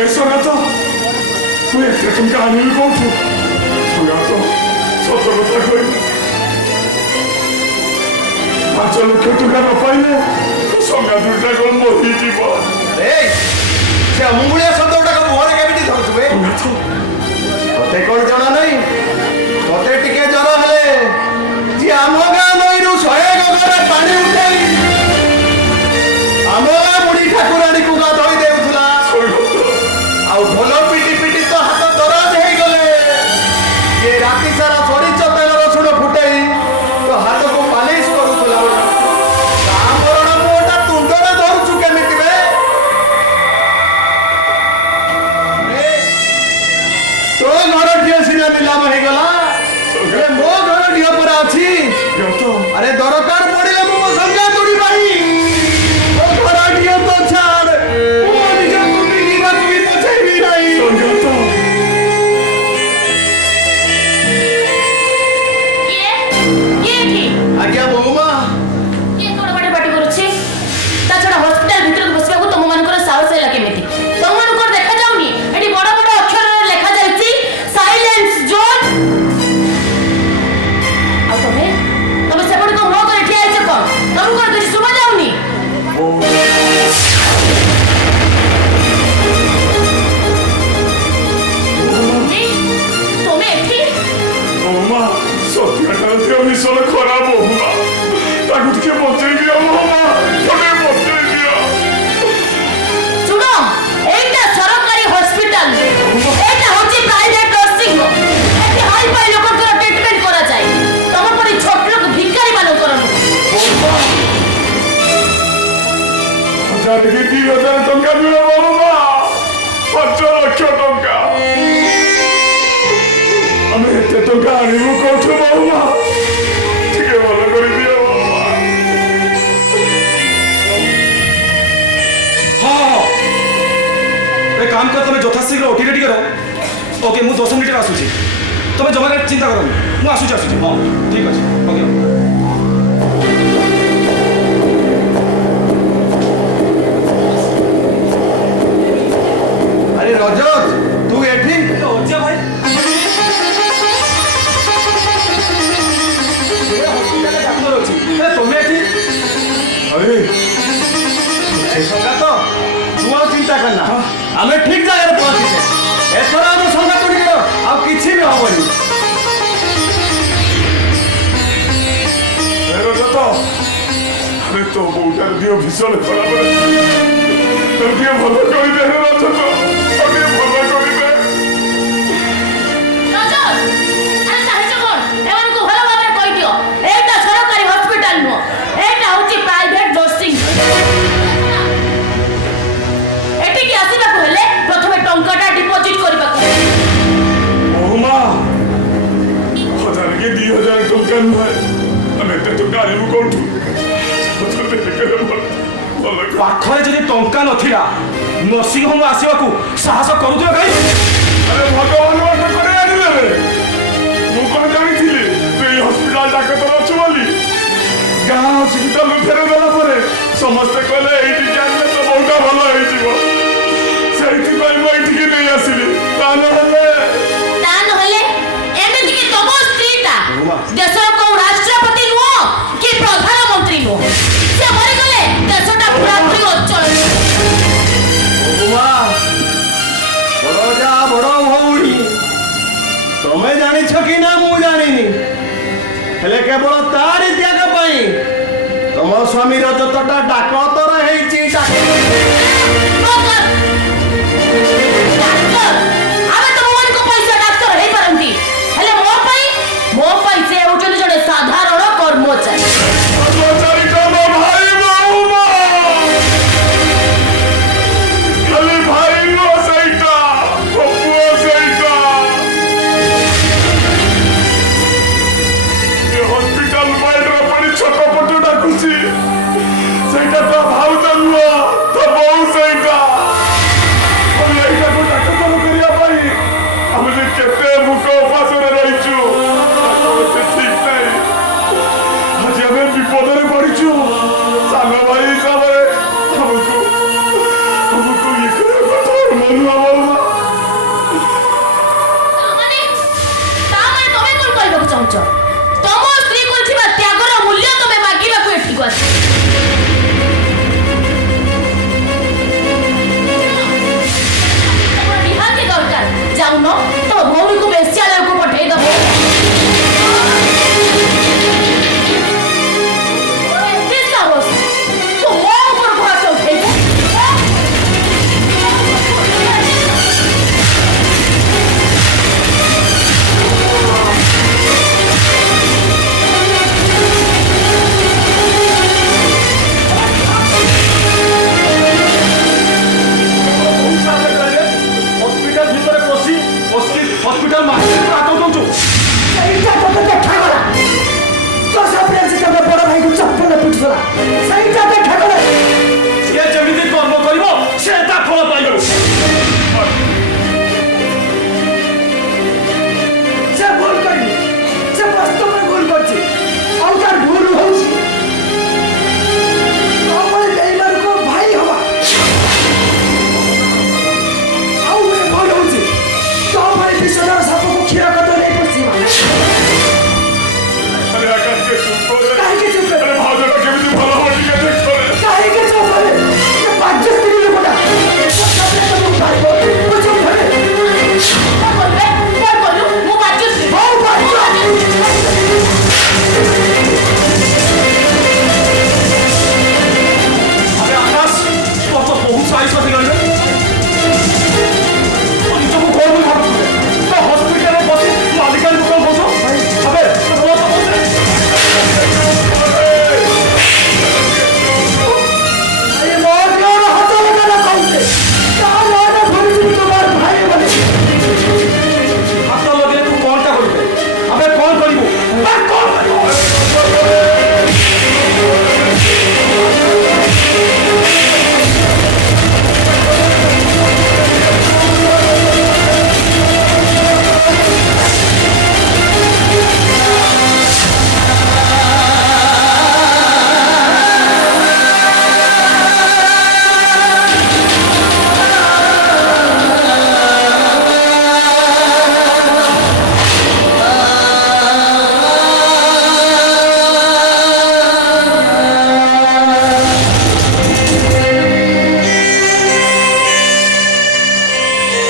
ଏ ସଙ୍ଗାତ ମୁଁ ଏତେ ଟଙ୍କା ଆଣିବି କୋଉଠୁ ସଙ୍ଗାତ ସତ କଥା କହିବି 5 ଲକ୍ଷ ଟଙ୍କା ନ ପାଇଲେ ସଙ୍ଗାତଟା କଣ ମରିଯିବ ଏଇ ସେ ଅମୁଳିଆ ଶବ୍ଦ ଗୁଡାକ ମୁହଁରେ କେମିତି ଧରୁଛୁ ବେ? ତତେ କଣ ଜଣା ନାହିଁ? ତତେ ଟିକେ ଜ୍ୱର ହେଲେ ଯିଏ ଆମ ଗାଁ ନଈରୁ 100 ଗରେ ପାଣି ଉଠାଇ ଆମ ଗାଁ ବୁଢୀ ଠାକୁରାଣୀକୁ ଗାଧୋଇ ଦେଉଥିଲା। ଆଉ ଭଲ ପିଟି ପିଟି ତ ହାତ ଦରଜ ହେଇଗଲେ ଇଏ ରାତି ସାରା ସରିଷ ତେଲ ରସୁଣ ଫୁଟେଇ ତ ହାତକୁ ପାଲିସ କରୁଥିଲା। ତା ମରଣ ମୁହଁଟା ତୁଣ୍ଡରେ ଧରୁଛୁ କେମିତି ବେ? ତୋ ଘର ଝିଅ ସିନା ନିଲାମ ହେଇଗଲା, ହେଲେ ମୋ ଘର ଝିଅ ପରା ଅଛି। ଆରେ ଦରକାର ପଡ଼ିଲେ ମୁଁ ମୋ ସଂଜ୍ଞା ତୋଡ଼ି ପାଇ ମୋ ଘର ଝିଅ ତ ଛାଡ଼, ମୁଁ ନିଜକୁ ବିକିବାକୁ ବି ପଛେଇବି ନାହିଁ। ଆଜ୍ଞା ବୋଉମା, କିଏ କଣ ବାଟେ ପାଟି କରୁଛି ତା ଛଡା ହସ୍ପିଟାଲ ଭିତରକୁ ବସିବାକୁ ତମ ମାନଙ୍କର ସାହସ ହେଲା କେମିତି? ତମ ମାନଙ୍କୁ ଦେଖା ଯାଉନି ଏଠି ବଡ ବଡ ଅକ୍ଷରରେ ଲେଖା ଯାଇଛି ସାଇଲେନ୍ସ ଜୋନ୍। ଆଉ ତମେ ତମେ ସେପଟେ କଣ ମୁହଁ କରି ଠିଆ ହେଇଛ କଣ? ତମକୁ କଣ କିଛି ଶୁଭା ଯାଉନି? ତମେ ଏଠି ବୋମା ସତ୍ୟଟା ଦେହ ଭୀଷଣ ଖରାପ ବୋମା ତାକୁ ଟିକେ ବଞ୍ଚେଇ ଦିଅ ବୋମା ତମେ ବଞ୍ଚେଇ ଦିଅ ଶୁଣ, ଏଇଟା ସରକାରୀ ହସ୍ପିଟାଲ, ଏଇଟା ହଉଛି ପ୍ରାଇଭେଟ ନର୍ସିଂ ହୋମ। ଏଠି ହାଇ ଫାଇ ଲୋକଙ୍କର ଟ୍ରିଟମେଣ୍ଟ କରାଯାଏ, ତମ ପରି ଛୋଟ ଲୋକ ଭିକାରୀ ମାନଙ୍କର ନୁହଁ। 1000 କି 2000 ଟଙ୍କା ମିଳିବ ବୋମା 5 ଲକ୍ଷ ଟଙ୍କା ଆମେ ଏତେ ଟଙ୍କା ଆଣିବୁ କୋଉଠୁ ବୋମା ଟିକେ ଭଲ କରିଦିଅ ବୋମା हाँ ए काम कर तुम्हें यथाशीघ्र ओटी रेडी करो ओके मु 10 मिनिट आसुची तुम्हें जमा चिंता करो मु आसुची हाँ ठीक अच्छे ओके আরে রজত তুই এଠି? अज्जा भाई हॉस्पिटल डाक्टर अच्छी तुम्हें एठी अरे ସଙ୍ଗାତ ତୁ ଆଉ ଚିନ୍ତା କରନା, ଆମେ ଠିକ ଜାଗାରେ ପହଞ୍ଚିଛେ। ଏଥର ଆମ ସଙ୍ଗାତ ଗୁଡ଼ିକର ଆଉ କିଛି ବି ହବନି। ରଜତ ଆରେ ତୋ ବୋଉଟାର ଦେହ ଭୀଷଣ ଖରାପ ତୋ ଟିକେ ଭଲ କରିଦେ ରଜତ ତୋ ଟିକେ ଭଲ କରିଦେ ରଜତ, ଆରେ ଚାହିଁଛ କଣ? ଏମାନଙ୍କୁ ଭଲ ଭାବରେ କହିଦିଅ ଏଇଟା ସରକାରୀ ହସ୍ପିଟାଲ ନୁହଁ, ଏଇଟା ହଉଛି ପ୍ରାଇଭେଟ ନର୍ସିଂ। ଏଠିକି ଆସିବାକୁ ହେଲେ ପ୍ରଥମେ ଟଙ୍କାଟା ଡିପୋଜିଟ କରିବାକୁ ହେବ। ବୋମା 1000 କି 2000 ଟଙ୍କା ନୁହେଁ ଆମେ ଏତେ ଟଙ୍କା ଆଣିବୁ କୋଉଠୁ ପାଖରେ ଯଦି ଟଙ୍କା ନଥିଲା ନର୍ସିଂ ହୋମ ଆସିବାକୁ ସାହସ କରୁଥିଲ କାହିଁ? ଆରେ ଭଗବାନ ବାଟ କରି ଆଣିଲେ ମୁଁ କଣ ଜାଣିଥିଲି ସମସ୍ତେ କହିଲେ ଏଇଠିକି ଆଣିଲେ ତ ବହୁଟା ଭଲ ହେଇଯିବ, ସେଇଥିପାଇଁ ମୁଁ ଏଇଠିକି ନେଇ ଆସିଲି। ତା ନହେଲେ ଏମିତି କି ତମ ସ୍ତ୍ରୀଟା ଦେଶର କୋଉ ରାଷ୍ଟ୍ରପତି ନୁହଁ କି ପ୍ରଧାନମନ୍ତ୍ରୀ ନୁହଁ, ସେ ମରିଗଲେ ଦେଶଟା ପୁରାପୁରି ଅଚଳ। ବଡ ଭଉଣୀ, ତମେ ଜାଣିଛ କି ନା ମୁଁ ଜାଣିନି, ହେଲେ କେବଳ ତାରି ତ୍ୟାଗ ପାଇଁ ତମ ସ୍ୱାମୀର ଯତଟା ଡାକତର ହେଇଛି। ଆମେ ତମମାନଙ୍କ ପଇସା ଡାକ୍ତର ହେଇପାରନ୍ତି, ହେଲେ ମୋ ପାଇଁ ସେ ହେଉଛନ୍ତି ଜଣେ ସାଧାରଣ କର୍ମଚାରୀ। ଖାଲି ଭାଇ ନୁହଁ, ସେଇଟା ମୋ ପୁଅ, ସେଇଟା ହସ୍ପିଟାଲ ବାଇଡରେ ପଡି ଛୋଟ ପଟ ଡାକୁଛି, ସେଇଟା ତ ଭାଉଜ ନୁହଁ, ତ ବୋଉ ସେଇଟା। ଏଇଟାକୁ ଡାକତଲ କରିବା ପାଇଁ ଆମେ ଯେ କେତେ ଭୋକ ଉପାସରେ ରହିଛୁ, ଠିକ ନାହିଁ। ଆଜି ଆମେ ବିପଦରେ ପଡିଛୁ, ସାନ ଭାଇ ହିସାବରେ ଆମକୁ ଇଏ କରିବା କଥା ମନୁ ଆମ ତାମାନେ ତମେ କଣ କହିବାକୁ ଚାହୁଁଛ? ତମ ସ୍ତ୍ରୀ କରିଥିବା ତ୍ୟାଗର ମୂଲ୍ୟ ତମେ ମାଗିବାକୁ ଏଠିକୁ ଆସ। ନିହାତି ଦରକାର, ଯାଉନ ତମ ଭଉଣୀକୁ ବେଶ୍ୟାଳୟକୁ ପଠେଇଦବ। ଏତେ ସାହସ ତୁ ମୋ ଉପରକୁ ହାତ ଉଠେଇବୁ? ହସ୍ପିଟାଲ ଭିତରେ ପଶି ହସ୍ପିଟାଲ ମାଷ୍ଟରକୁ ହାତ ଦଉଛୁ। ସେଇଟା ତତେ ଦେଖାଗଲା, ତୋ ସାମ୍ନାରେ ଯେତେବେଳେ ବଡ ଭାଇକୁ ଚପ୍ପଲ ପିଟୁଥିଲା, ସେଇଟା ଦେଖାଗଲା। ସିଏ ଯେମିତି କର୍ମ କରିବ ସେ ତା ଫଳ ପାଇବ। ସେ ଭୁଲ କରିନି, ସେ ବାସ୍ତବରେ ଭୁଲ କରିଛି, ଆଉ ତାର ଭୁଲ ହଉଛି ତମେ ବେଇମାନଙ୍କୁ ଭାଇ ହବା। ଆଉ ଗୋଟେ ଭୁଲ ହଉଛି ତୋ ଭାଇ ବିଷୟର ସାପକୁ କ୍ଷୀର କଥା ନେଇ ପଶିବା। କାହିଁକି ଚୁପ କରେ? ଭାଉଜଟା କେମିତି ଭଲ ହବ ଟିକେ ଦେଖ। କାହିଁକି ଚୁପ କରେ? ଏ ପାଞ୍ଚ ସ୍ତ୍ରୀ ଲୋକଟା ତମକୁ ପାଇବ, ମୁଁ ଚୁପ କରେ। କଣ କରିବେ? କଣ କଲୁ? ମୁଁ ବାଜୁଛି। ହଉ ପାଞ୍ଚ আরে আকাশ, তোর তো বহু সাইজ হয়ে গেল। নিজকে কোন ভাবছো? তো হসপিটালে বসে মালিকার দোকান বসো। আবে তোমার তো বসে। আরে মজুর হাত লাগানো কাউকে, তার নামে ভুলছি তোমার ভাই বলে। হাত লগে তুই কোনটা করবে? আবে কোন করিব? বা কোন করিব?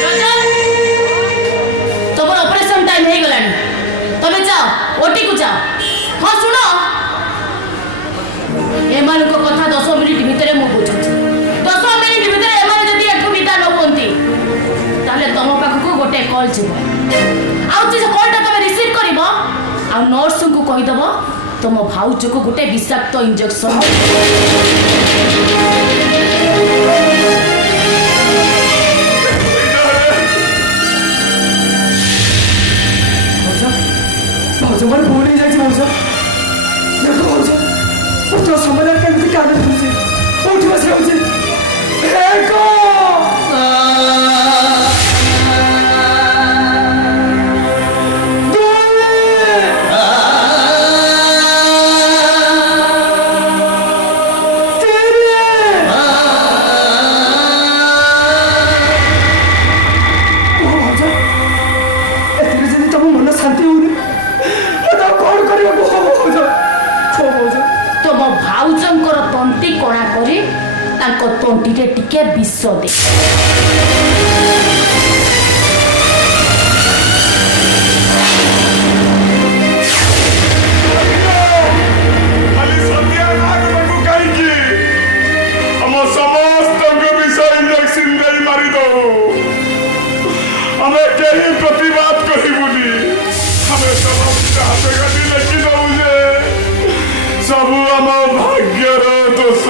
ରଜନ, ତମର ଅପରେସନ ଟାଇମ ହେଇଗଲାଣି, ତମେ ଯାଅ ଓଟିକୁ ଯାଅ। ହଁ ଶୁଣ, ଏମାନଙ୍କ କଥା 10 ମିନିଟ ଭିତରେ ମୁଁ ବୁଝୁଛି। 10 ମିନିଟ ଭିତରେ ଏମାନେ ଯଦି ଏଠୁ ବିଦା ନ ହୁଅନ୍ତି, ତାହେଲେ ତମ ପାଖକୁ ଗୋଟେ କଲ୍ ଯିବ, ଆଉ ସେ କଲ୍ଟା ତମେ ରିସିଭ୍ କରିବ, ଆଉ ନର୍ସଙ୍କୁ କହିଦବ ତମ ଭାଉଜକୁ ଗୋଟେ ବିଷାକ୍ତ ଇଞ୍ଜେକ୍ସନ। ଭାଉଜ ମୋର ଭୁଲ ହେଇଯାଇଛି। ଭାଉଜ ଦେଖ ଭାଉଜ, ତୋ ସମୟରେ କେମିତି କାମ କରୁଛି, କୋଉଠି ବସି ହଉଛି। ଏକ ଦୁଇ ସଦେ। ଖାଲି ସନ୍ଧ୍ୟା ନାଗକୁ କାହିଁକି ଆମ ସମସ୍ତଙ୍କ ବିଷୟ ଇଞ୍ଜେକ୍ସନ ଦେଇ ମାରିଦଉ। ଆମେ କେହି ପ୍ରତିବାଦ କରିବୁନି। ଆମେ ସମସ୍ତେ ହାତ କାଟି ଲେଖିଦଉ ଯେ ସବୁ ଆମ ଭାଗ୍ୟର ଦୋଷ।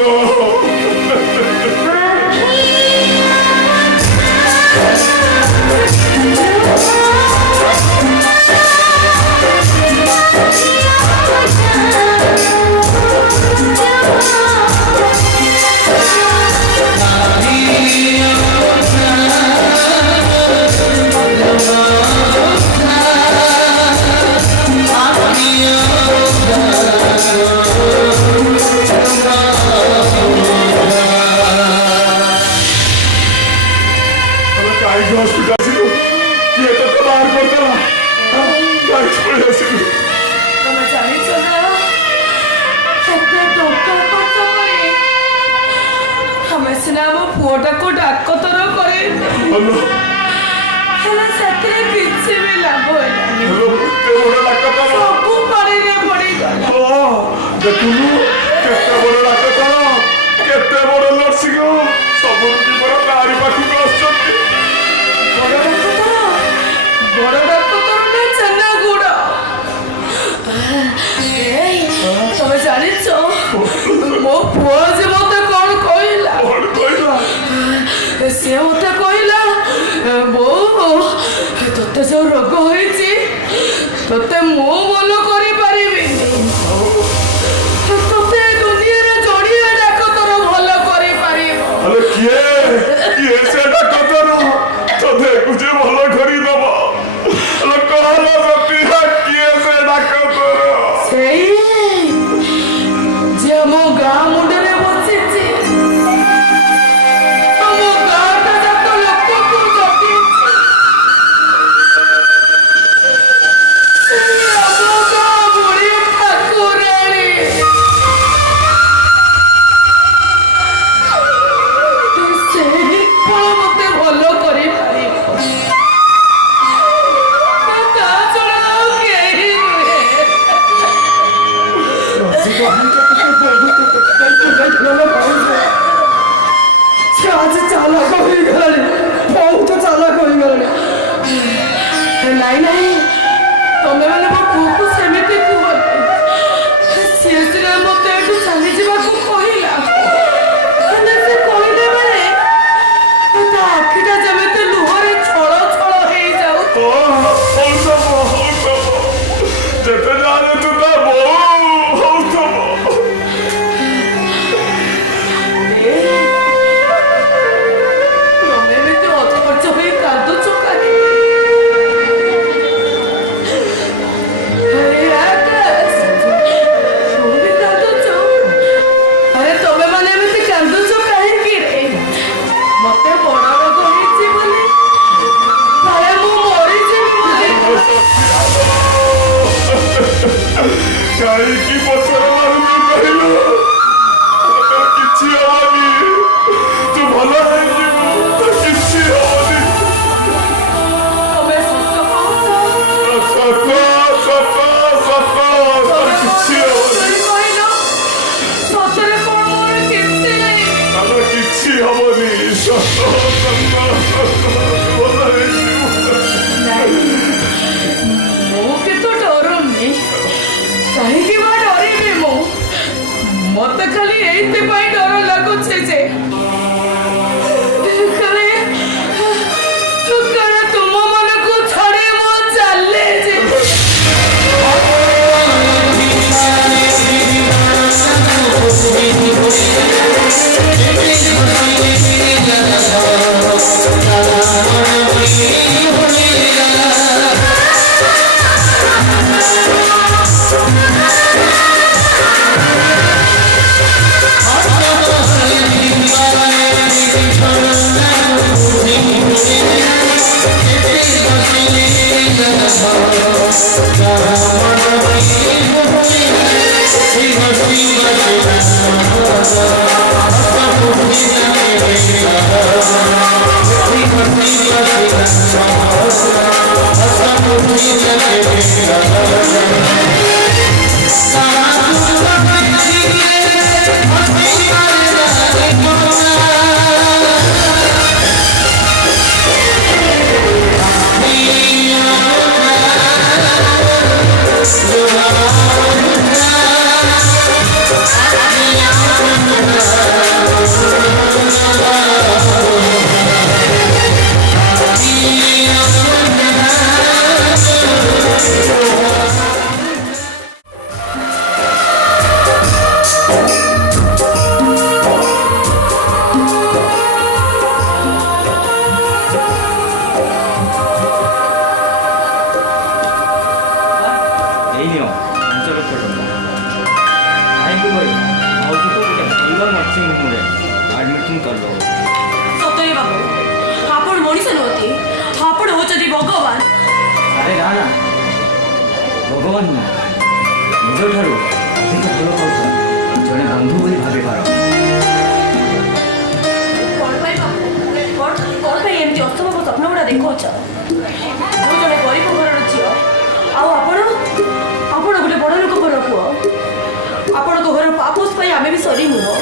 हॉस्पिटल से किए तो बाहर करता गाड़ी पड़े ଆସିଲୁ। ତମେ ଜାଣିଛ ନା କେତେ ଟଙ୍କା ଖର୍ଚ୍ଚ କରି ଆମେ ସିନା ଆମ ପୁଅଟାକୁ ଡାକ୍ତର କରେଇଲୁ, ହେଲେ ସେଥିରେ କିଛି ବି ଲାଭ ହେଲାନି। ସବୁ ପାଣିରେ ପଡ଼ିଗଲା। ଦେଖୁନୁ କେତେ ବଡ ଡାକ୍ତର, କେତେ ବଡ ନର୍ସିଂ ହୋମ, ସବୁ ବଡ ଗାଡି ପାଖକୁ ଆସୁଛନ୍ତି। ବଡ ଡାକ୍ତର ନା ଛେନାଗୁଡ। ତମେ ଜାଣିଛ ମୋ ପୁଅ ଯେ ମତେ କଣ କହିଲା? ସେ ମତେ କହିଲା, ବୋଉ ତତେ ଯୋଉ ରୋଗ ହେଇଛି ତତେ ମୁଁ ଭଲ କରିପାରିବିନି, ତତେ ଦୁନିଆରେ ଜଣିଏ ଡାକ୍ତର ଭଲ କରିପାରିବ। କିଏ କିଏ ସେ ଡାକ୍ତର ତତେ କୁଛେ ଭଲ କରିଦବ? କିଏ ସେ ଡାକ୍ତର? ସେଇ ଯେ ଆମ ଗାଁ ମୁଣ୍ଡରେ ବସିଛି, ଆମ ଗାଁଟା ଯାକ ଲୋକକୁ ଜଗିଛି। ଆମ ଗାଁ ବୁଢୀ ଠାକୁରାଣୀ। ସେହି ଫଳ ମତେ ଭଲ କରିପାରିବ। ତା ଛଡା ଆଉ କେହି ନୁହେଁ। ସେ ଆଜି ଚାଲାକ ହୋଇଗଲାଣି, ବହୁତ ଚାଲାକ ହୋଇଗଲାଣି। ନାଇଁ ନାଇଁ, ତମେ ମାନେ ମୋ ପୁଅକୁ ସେମିତି କୁହନି। ସିଏ ସିନା ମତେ ଏଠୁ ଚାଲିଯିବାକୁ କହିଲା, ହେଲେ ସେ କହିଲେ ବେଳେ ତା ଆଖିଟା ଯେମିତି ଲୁହରେ ଛଳ ଛଳ ହେଇଯାଉ। ଯେତେ ଯାହା ତୁ ତା ବୋଉ ହଉଥିବ। ତମେ ଏମିତି ଅଧୈର୍ଯ୍ୟ ହୋଇ କାନ୍ଦୁଛ କାହିଁକି? ଆରେ ଆକାଶ, ତୁ ବି କାନ୍ଦୁଛ? ଆରେ ତମେ ମାନେ ଏମିତି କାନ୍ଦୁଛ କାହିଁକି ରେ? ମତେ ବଡ ରୋଗ ହେଇଛି ବୋଲି, କାଳେ ମୁଁ ମରିଯିବି ବୋଲି। କାହିଁକି ପଛରେ ମାରୁଛୁ କହିଲୁ? ତୋର କିଛି ହବନି, ତୁ ଭଲ ହେଇଯିବୁ, ତୋର କିଛି ହବନି। ତମେ ସତ କହୁଛ? ସତ ସତ ସତ, ତୋର କିଛି ହବନି। କହିଲ, ସତରେ କଣ ମୋର କିଛି ନାହିଁ? ତୋର କିଛି ହବନି, ସତ ସତ ଭଲ ହେଇଯିବୁ। ମୁଁ କିନ୍ତୁ ଡରୁନି। କାହିଁକି ବା ଡରିବି ମୁଁ? ମତେ ଖାଲି ଏଇଥିପାଇଁ ଡର ଲାଗୁଛି ଯେ କାଳେ ତୁମ ମାନଙ୍କୁ ଛାଡି ମୁଁ ଚାଲେ ଯେ। Thank you. ନା ଭଗବାନ ନିଜଠାରୁ ଅଧିକ ଭଲ ପାଉଥିବା ଜଣେ ବନ୍ଧୁ ବୋଲି ଭାବିପାର। କଣ ପାଇଁ ଏମିତି ଅସମ୍ଭବ ସ୍ୱପ୍ନ ଗୁଡ଼ା ଦେଖାଉଛ? ମୁଁ ଜଣେ ଗରିବ ଘରର ଝିଅ, ଆଉ ଆପଣ ଗୋଟେ ବଡ଼ ଲୋକ ଘର ପୁଅ। ଆପଣଙ୍କ ଘର ପାପୋଷ ପାଇଁ ଆମେ ବି ସରି ନୁହଁ।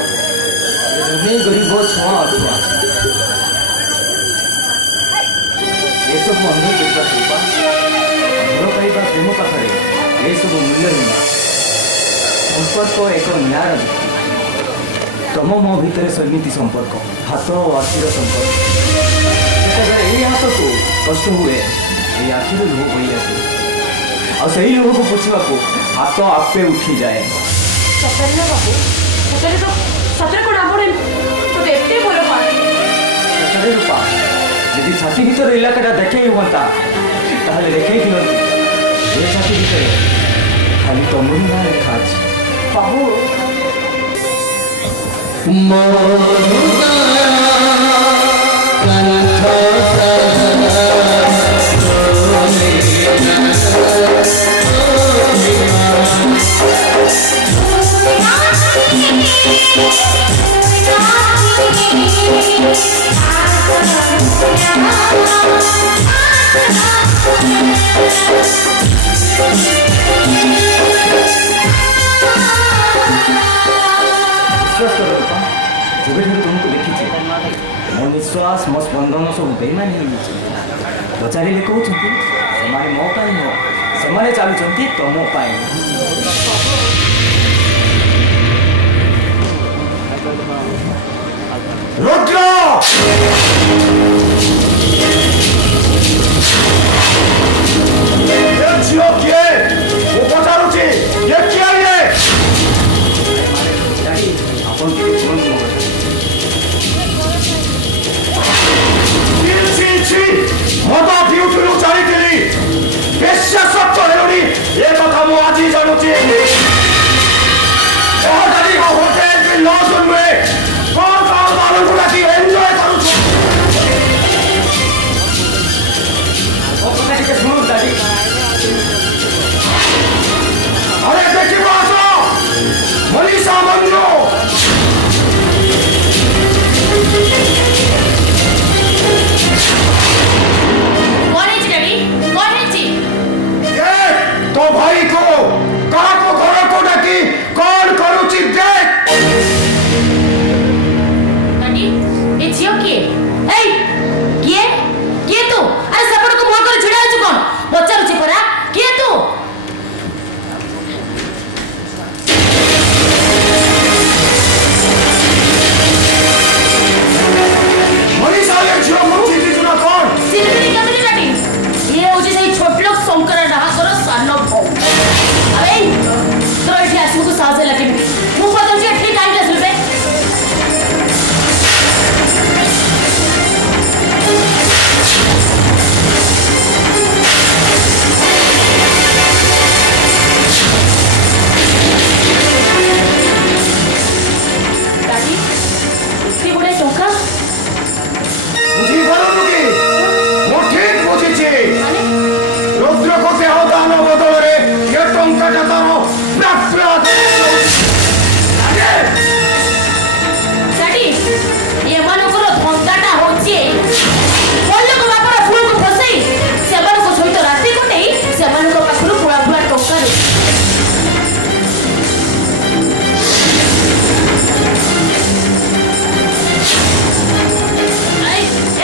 ଗରିବ ଛୁଆ ଅଛୁଆ ଏସବୁ ଅନ୍ଧବିଶ୍ୱାସ ଭଲ ପାଇବା ପ୍ରେମ ପାଖରେ ଏସବୁ ମୂଲ୍ୟହୀନ। ସମ୍ପର୍କ ଏକ ନିଆରା ତମ ମୋ ଭିତରେ ସେମିତି ସମ୍ପର୍କ, ହାତ ଓ ଆଖିର ସମ୍ପର୍କ। ଯେତେବେଳେ ଏଇ ହାତକୁ କଷ୍ଟ ହୁଏ ଏଇ ଆଖିରୁ ଲୁହ ବୋହି ଆସେ, ଆଉ ସେଇ ଲୁହକୁ ପୋଛିବାକୁ ହାତ ଆପେ ଉଠିଯାଏ। ସତରେ ନା ବାବୁ? ସତରେ କ'ଣ ଆପଣ ମୋତେ ଏତେ ଭଲ ପାଆନ୍ତି? ସତରେ ରୂପା, ଯଦି ଛାତି ଭିତରେ ଇଲାକାଟା ଦେଖେଇ ହୁଅନ୍ତା ତାହେଲେ ଦେଖେଇ ଦିଅନ୍ତି। ଏ ଛାତି ଭିତରେ ଖାଲି ତମରି ନାଁ ଲେଖା ଅଛି। ବାବୁ ବିଶ୍ୱାସ କର ରୂପା, ଯେବେଠାରୁ ତୁମକୁ ଦେଖିଛି ମୋ ନିଶ୍ୱାସ ମୋ ସ୍ପନ୍ଦନ ସବୁ ବେଇମାନି ହେଇଯାଇଛି। ପଚାରିଲେ କହୁଛନ୍ତି ସେମାନେ ମୋ ପାଇଁ ନୁହଁ, ସେମାନେ ଚାଲୁଛନ୍ତି ତମ ପାଇଁ। ରୁଦ୍ର! ଏ ଝିଅ କିଏ? ମୁଁ ପଚାରୁଛି, ଏ କିଏ ଇଏ? ଡାଡି, ଆପଣ ଟିକେ ଶୁଣନ୍ତୁ ମୋ କଥା। ଛି, ଛି, ମଦ ପିଉଥିଲୁ ଜାଣିଥିଲି, ବେଶ୍ୟାସକ୍ତ ହେଲୁଣି ଏ କଥା ମୁଁ ଆଜି ଜାଣୁଛି। ହୋଟେଲ ବି ଲସ୍ ନୁହେଁ, କଣ ମାନଙ୍କୁ ଡାକି ଏନ୍ଜୟ କରୁଛୁ? ମୋ କଥା ଟିକେ ଶୁଣନ୍ତୁ ଡାଡି। ଆରେ ଦେଖିବ ଆସ, ମନୀଷା ମଞ୍ଜୁ। କ'ଣ ହେଇଛି ଡାଡି? କ'ଣ ହେଇଛି? ଏ ତୋ ଭାଇକୁ କାହାକୁ ଘରକୁ ଡାକି କଣ କରୁଛି ଦେଖ। ଡାଡି, ଏ ଝିଅ କିଏ? ଏଇ କିଏ? କିଏ ତୁ? ଆରେ ସେପଟକୁ ମୁହଁ କରି ଛିଡ଼ା ହେଇଛୁ କ'ଣ? ପଚାରୁଛି ପରା, କିଏ ତୁ? ମନୀଷା ଏ ଝିଅକୁ ଚିହ୍ନିଛୁ ନା କଣ? ଚିହ୍ନିବିନି କେମିତି ଡାଡି? ଇଏ ହେଉଛି ସେଇ ଛୋଟ ଲୋକ ଶଙ୍କର ନାହାକର ସାନ ଭଉଣୀ। ଆରେ ଏଇ ତୋର ଏଠି ଆସିବାକୁ ସାହସ ହେଲା କେମିତି? ମୁଁ ପଚାରୁଛି ଏଠି କାହିଁକି ଆସିଲୁ ବେ? ଡାଡି, ଏତେ ଗୁଡ଼ାଏ ଟଙ୍କା? ବୁଝିପାରୁନୁ କି? ମୁଁ ଠିକ ବୁଝିଛି। ମାନେ ରୁଦ୍ରକୁ ଦେହ ଦାନ ବଦଳରେ ଏ ଟଙ୍କାଟା ତାର ପ୍ରାପ୍ୟ। ଡାଡି, ଏମାନଙ୍କର ଧନ୍ଦାଟା ହେଉଛି ବଲ୍ଲଭ ବାପର ପୁଅକୁ ଫସେଇ ସେମାନଙ୍କ ସହିତ ରାତି କଟେଇ ସେମାନଙ୍କ ପାଖରୁ ପୁଳା ପୁଳା ଟଙ୍କା ନେଇ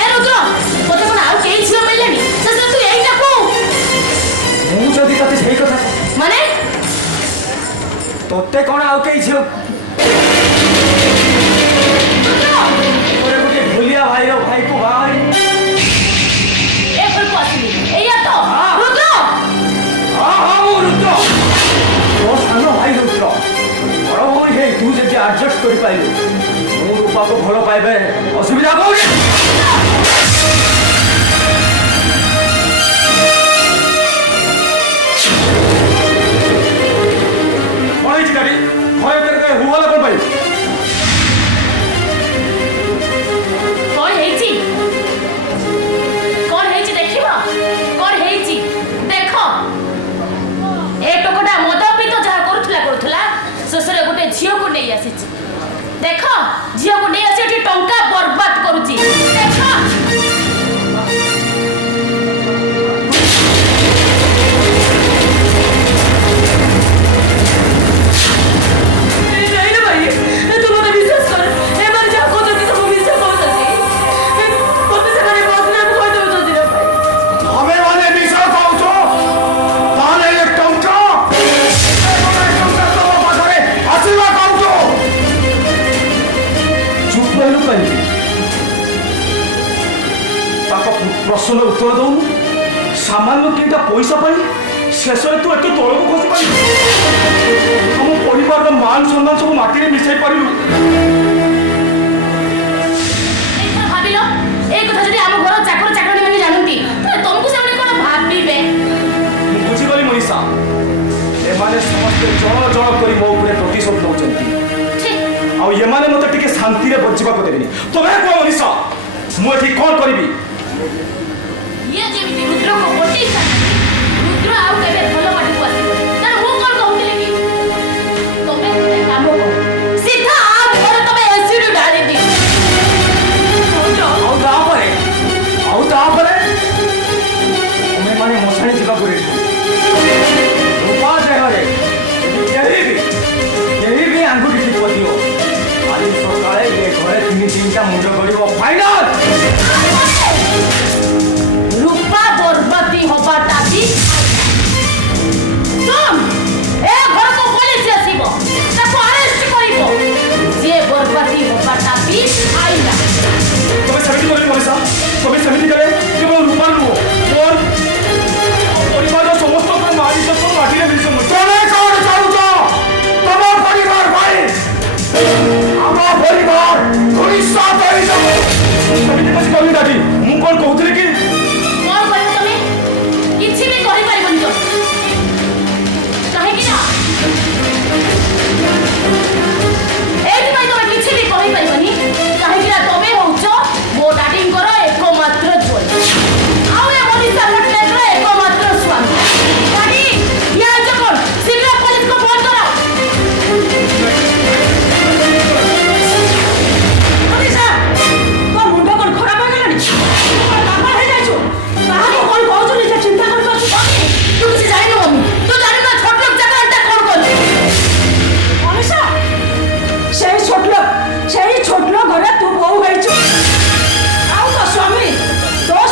ଏ ରୁଦ୍ର, ତୋତେ କ'ଣ ଆଉ କେହି ଝିଅ ମିଳିଲେନି? ଶେଷରେ ତୁ ଏଇଟାକୁ ମୁଁ ଯଦି ତତେ ସେଇ କଥା ମାନେ ତତେ କ'ଣ ଆଉ କେହି ଝିଅ ଗୋଟେ ଭୁଲିଆ ଭାଇର ଭାଇକୁ ବାହାରି ଏ ଘରକୁ ଆସିଲି ଏଇଆ ତ? ରୁଦ୍ର, ହଁ ମୁଁ ରୁଦ୍ର, ମୋ ସାନ ଭାଇ ରୁଦ୍ର। ବଡ଼ ଭଉଣୀ ହେଇ ତୁ ଯଦି ଆଡଜଷ୍ଟ କରିପାରିଲୁ ମୁଁ ରୂପାକୁ ଭଲ ପାଇବେ ଅସୁବିଧା କହୁନି। କ'ଣ ହେଇଛି ଡାଡି? ଘରେ ଭିତରେ ହୁଅଲା କ'ଣ ପାଇଁ? କ'ଣ ହେଇଛି? କ'ଣ ହେଇଛି ଦେଖିବ? କ'ଣ ହେଇଛି ଦେଖ? ପ୍ରଶ୍ନର ଉତ୍ତର ଦଉନୁ ସାମାନ୍ୟ କେଇଟା ପଇସା ପାଇଁ ଶେଷରେ ତୁ ଏତେ ତଳକୁ ଖସି ପାରିଲୁ ଆମ ପରିବାରର ମାନ ସମ୍ମାନ ସବୁ ମାଟିରେ ମିଶାଇ ପାରିଲୁ ଏଥର ଭାବିଲ এই কথা যদি ଆମ ଘର ଚାକର ଚାକରାଣୀ ମାନେ ଜାଣନ୍ତି ତାହେଲେ ତମକୁ ସେମାନେ କଣ ଭାବିବେ? ମୁଁ ବୁଝିଗଲି ମନୀଷା ଏମାନେ ସମସ୍ତେ ଜଣ ଜଣ କରି ମୋ ଉପରେ ପ୍ରତିଶୋଧ ନେଉଛନ୍ତି ଛି, ଆଉ ଏମାନେ ମୋତେ ଟିକେ ଶାନ୍ତିରେ ବଞ୍ଚିବାକୁ ଦେବେନି ତମେ କୁହ ମନୀଷା ମୁଁ ଏଠି କ'ଣ କରିବି ଇଏ ଯେମିତି ରୁଦ୍ରକୁ ଗୋଟି ରୁଦ୍ର ଆଉ କେବେ ଭଲ ବାଟକୁ ଆସିବନି ତେଣୁ ମୁଁ କଣ କହୁଥିଲି କି ତମେ ଗୋଟେ କାମ କର ସିଧା ଆ ଘରେ ତମେ ଏସିଡ୍ ଢାଳି ଦିଅ ଆଉ ତାପରେ ତମେମାନେ ମଶାଣି ଯିବାକୁ ରେଡି ରୂପା ଦେହରେ କେହି ବି ଆଙ୍ଗୁଠି ଟିପ ଦିଅ ଆଜି ସକାଳେ ଏ ଘରେ 3-3ଟା ମୁଣ୍ଡ କରିବ ଫାଇନାଲ রূপা বরবাদী হবাটা বি শুন এ ঘরকু পুলিশ আসিব তাকে আরেস্ট করিব যে বরবাদী হবাটা বি আইলা তুমি সেমিতি করে মনীষা তুমি সেমিতি করে কেবল রূপার নুহ মোর পরিবারের সমস্ত মাটি সব মাটিরে মিশে তবে কোন চাউছ তোমার পরিবার ভাই আমার পরিবার ভবিষ্যৎ হয়ে যাবে সেমিতি কিছু করি দাদি ମୁଁ କ'ଣ କହୁଥିଲି କି কল করিব তুমি কিছু বি করি পারিবনি তো কাহিকি না এইথিপাই তুমি কিছু বি করি পারিবনি কাহিকি না তুমি হউছ মো ডাডিঙ্কর একমাত্র ঝোল আউ এ মনীষা পটনায়কর একমাত্র স্বামী ডাডি ইয়া যখন শীঘ্র পুলিশকে ফোন করো মনীষা তোর মুন্ড কোন খারাপ হয়ে গেলানি পাগল হয়ে যাইছো কাহাকে কোন কହୁଛୁ নিজে চিন্তা କରି পাচ্ছ ତୁ କିଛି ଜାଣିନୁ ମମି ତୁ ଜାଣିନୁ ନା ଛୋଟ ଲୋକ ଜାଗାଟା କଣ କଲେ ମନୀଷା সেই ছোট লোক ঘরে তু বউ হয়েছ ଆଉ ତୋ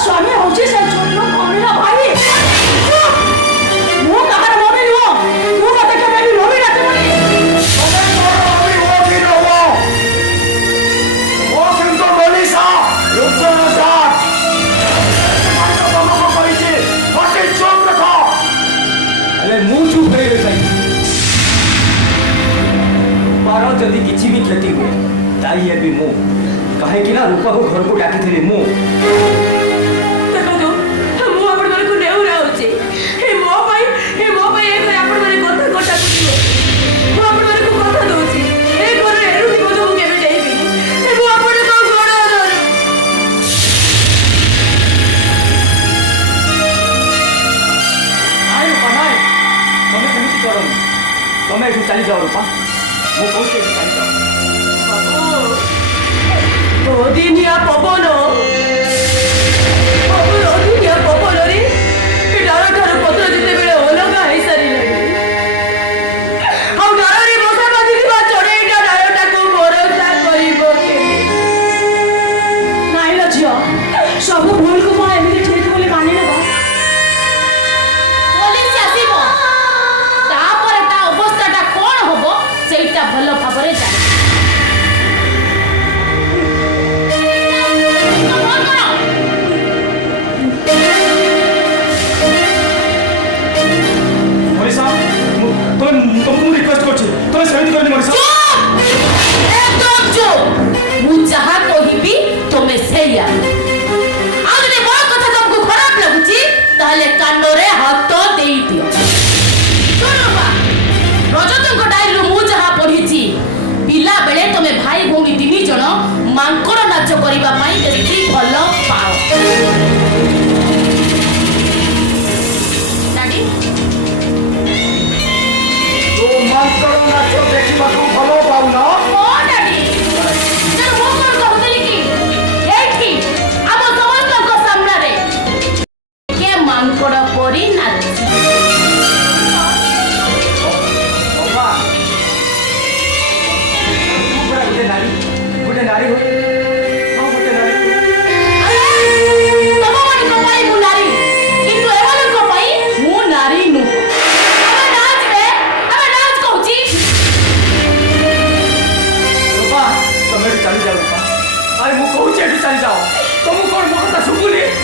ସ୍ୱାମୀ ହଉଛି সেই ছোট লোক ମମିର ଭାଇ ଚୁପ୍! ମୁଁ କାହାର ମମି ନୁହଁ ତୁ ମତେ କେବେ ବି ମମି ଡାକିବନି তবে তোর আমি ওকে নেব ও কিন্তু মনীষা রুদ্র ডাক তোমাকে করেছি ওকে চুপ রাখো ହେଲେ ମୁଁ ଚୁପ୍ ହେଇଗଲି ପାର ଯଦି କିଛି ବି କ୍ଷତି ହୁଏ ଦାୟୀ ହେବି ମୁଁ କାହିଁକି ନା ରୂପାକୁ ଘରକୁ ଡାକିଥିଲି ମୁଁ ଦେଖନ୍ତୁ ମୁଁ ଆପଣମାନଙ୍କୁ ନେଉରା ହେଉଛି ମୋ ପାଇଁ ଏ ଘରେ ଆପଣମାନେ କଥା କଟାକୁଟିବ ମୁଁ ଆପଣମାନଙ୍କୁ କଥା ଦେଉଛି ଏ ଘରେ ଏରୁଟି ବୋଝ ମୁଁ କେବେ ନେଇବିନି ମୁଁ ଆପଣଙ୍କ ଗୋଡ଼ ଧରୁ ନାଇଁ ରୂପା ନାଇଁ ତମେ ସେମିତି କରନି ତମେ ଏଠୁ ଚାଲିଯାଅ ରୂପା ମୁଁ କହୁଛି ଏଠୁ ଚାଲିଯାଅ ଅଦିନିଆ ପବନ ଅଦିନିଆ ପବନରେ ଡାଳଠାରୁ ପତ୍ର ଯେତେବେଳେ ଅଲଗା ହେଇସାରିଲାଣି ଆଉ ଡାଳରେ ମଶା ବାଜିଥିବା ଚଢ଼େଇଟା ଡାଳଟାକୁ ଭରସା କରିବ ନାଇଁ ଲୋ ଝିଅ ସବୁ ଭୁଲକୁ କଣ ଏମିତି ଠିକ ବୋଲି ମାନି ନେବା পুলিশ আসিব তারপরে তা অবস্থাটা কোন হব সেইটা ভালো ভাবে জানি ମନୀଷା ତମକୁ ମୁଁ ରିକ୍ୱେଷ୍ଟ କରୁଛି ତମେ ସେମିତି କରନି ମନୀଷା একদম চুপ মু যাহা কহিবি তুমি সেইয়া আর যদি বড় কথা তোমাকে খারাপ লাগুছি তাহলে কান্ডরে হাত দেই দিও শুনো বা রজতঙ্ক ডায়েরিରୁ ମୁଁ ଯାହା ପଢିଛି ପିଲା ବେଳେ ତମେ ଭାଇ ଭଉଣୀ 3 ଜଣ ମାଙ୍କଡ଼ ନାଚ କରିବା ପାଇଁ ବେଶୀ ଭଲ ପାଅ ଡାଡି ତୁ ମାଙ୍କଡ଼ ନାଚ ଦେଖିବାକୁ ଭଲ ପାଉନ ଓ ଡାଡି ମୁଁ କଣ କହୁଥିଲି କି ଏଇଠି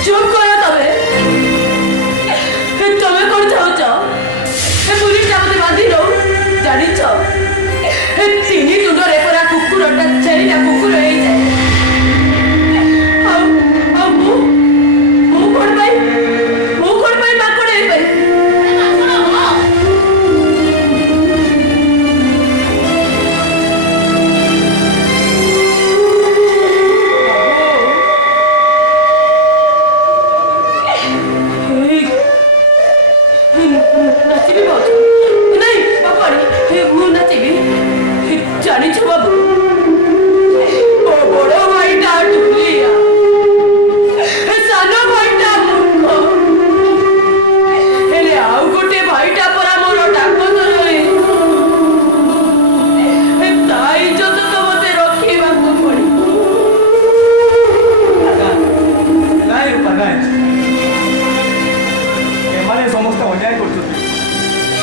চুপ করো তবে তুমি কোন চাହୁଛ পুলিশটা মতে বাঁধি নও জানিছ ତିନି ତୁଣ୍ଡରେ ପରା କୁକୁରଟା ଛେଳିଟା କୁକୁର ହେଇଯାଏ ଆଉ ମୁଁ କଣ ପାଇଁ ମାଙ୍କଡ ହେଇପାରିବି নাচিবি বাবু ନାଇଁ ବାପାଣି ମୁଁ ନାଚିବି ଜାଣିଛ ବାବୁ ମୋ ବଡ଼ ଭାଇଟା ଟୁଲିଆ ସାନ ଭାଇଟା ମୂର୍ଖ ହେଲେ ଆଉ ଗୋଟେ ଭାଇଟା ପରା ମୋର ଡାକତରରେ ତା ଇଜ୍ଜତ ତ ମତେ ରଖିବାକୁ ପଡ଼ିବ ନାଇଁ ରୂପା ନାଇଁ ଏମାନେ ସମସ୍ତେ ଅନ୍ୟାୟ କରୁଛନ୍ତି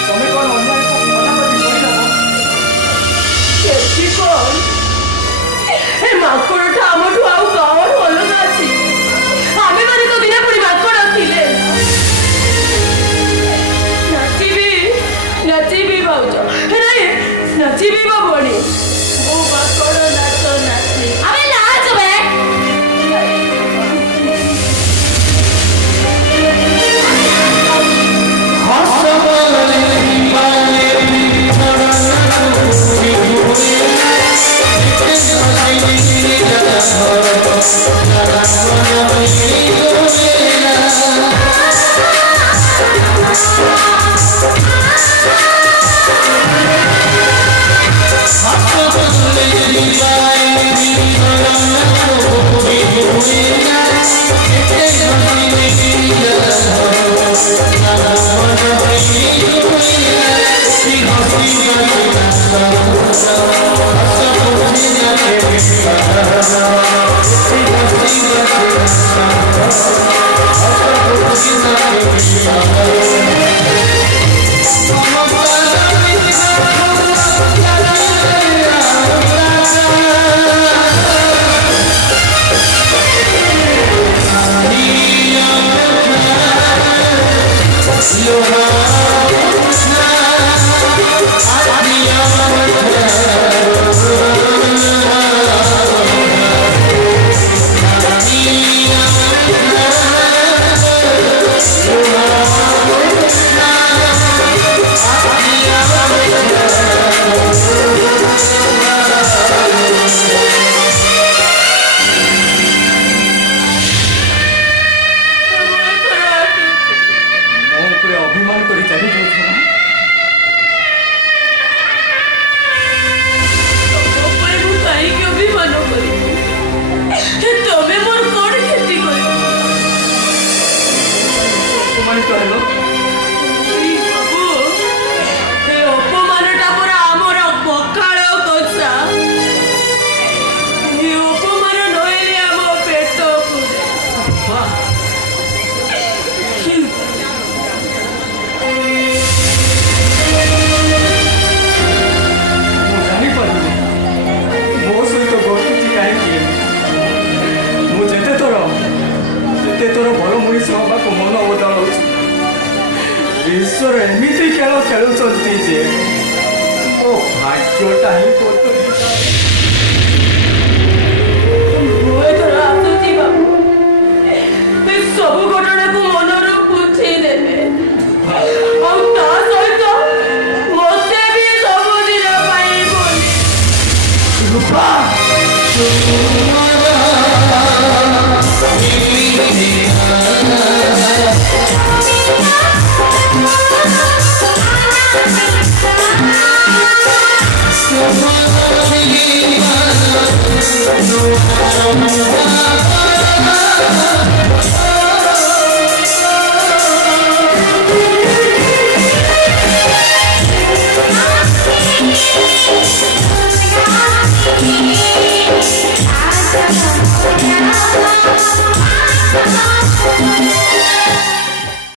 ତମେ କଣ ଅନ୍ୟାୟକୁ ମନା କରି କହିଦେବ କେମିତି କଣ ଏ ମାଙ୍କଡଟା ଆମଠୁ ଆଉ କଣ ଅଲଗା ଅଛି ଆମେ ମାନେ ତ ଦିନେ ପୁଣି ମାଙ୍କଡ ଥିଲେ ନାଚିବି ଭାଉଜ ନାଇଁ ନାଚିବି ବାବୁଣି ମୋ ମାଙ୍କଡ ନାଚ ନାଚି ଆମେ ନାଚ ବେ ଈଶ୍ୱର ଏମିତି ଖେଳ ଖେଳୁଛନ୍ତି ଯେ ମୋ ଭାଗ୍ୟଟା ହିଁ ମୁଁ ଏଥର ଆସୁଛି ବାବୁ ସବୁ ଘଟଣାକୁ ମନରୁ ବୁଝେଇ ଦେବେ ଆଉ ତା ସହିତ ମତେ ବି ସବୁଦିନ ପାଇଁ ବୋଲି ରୂପା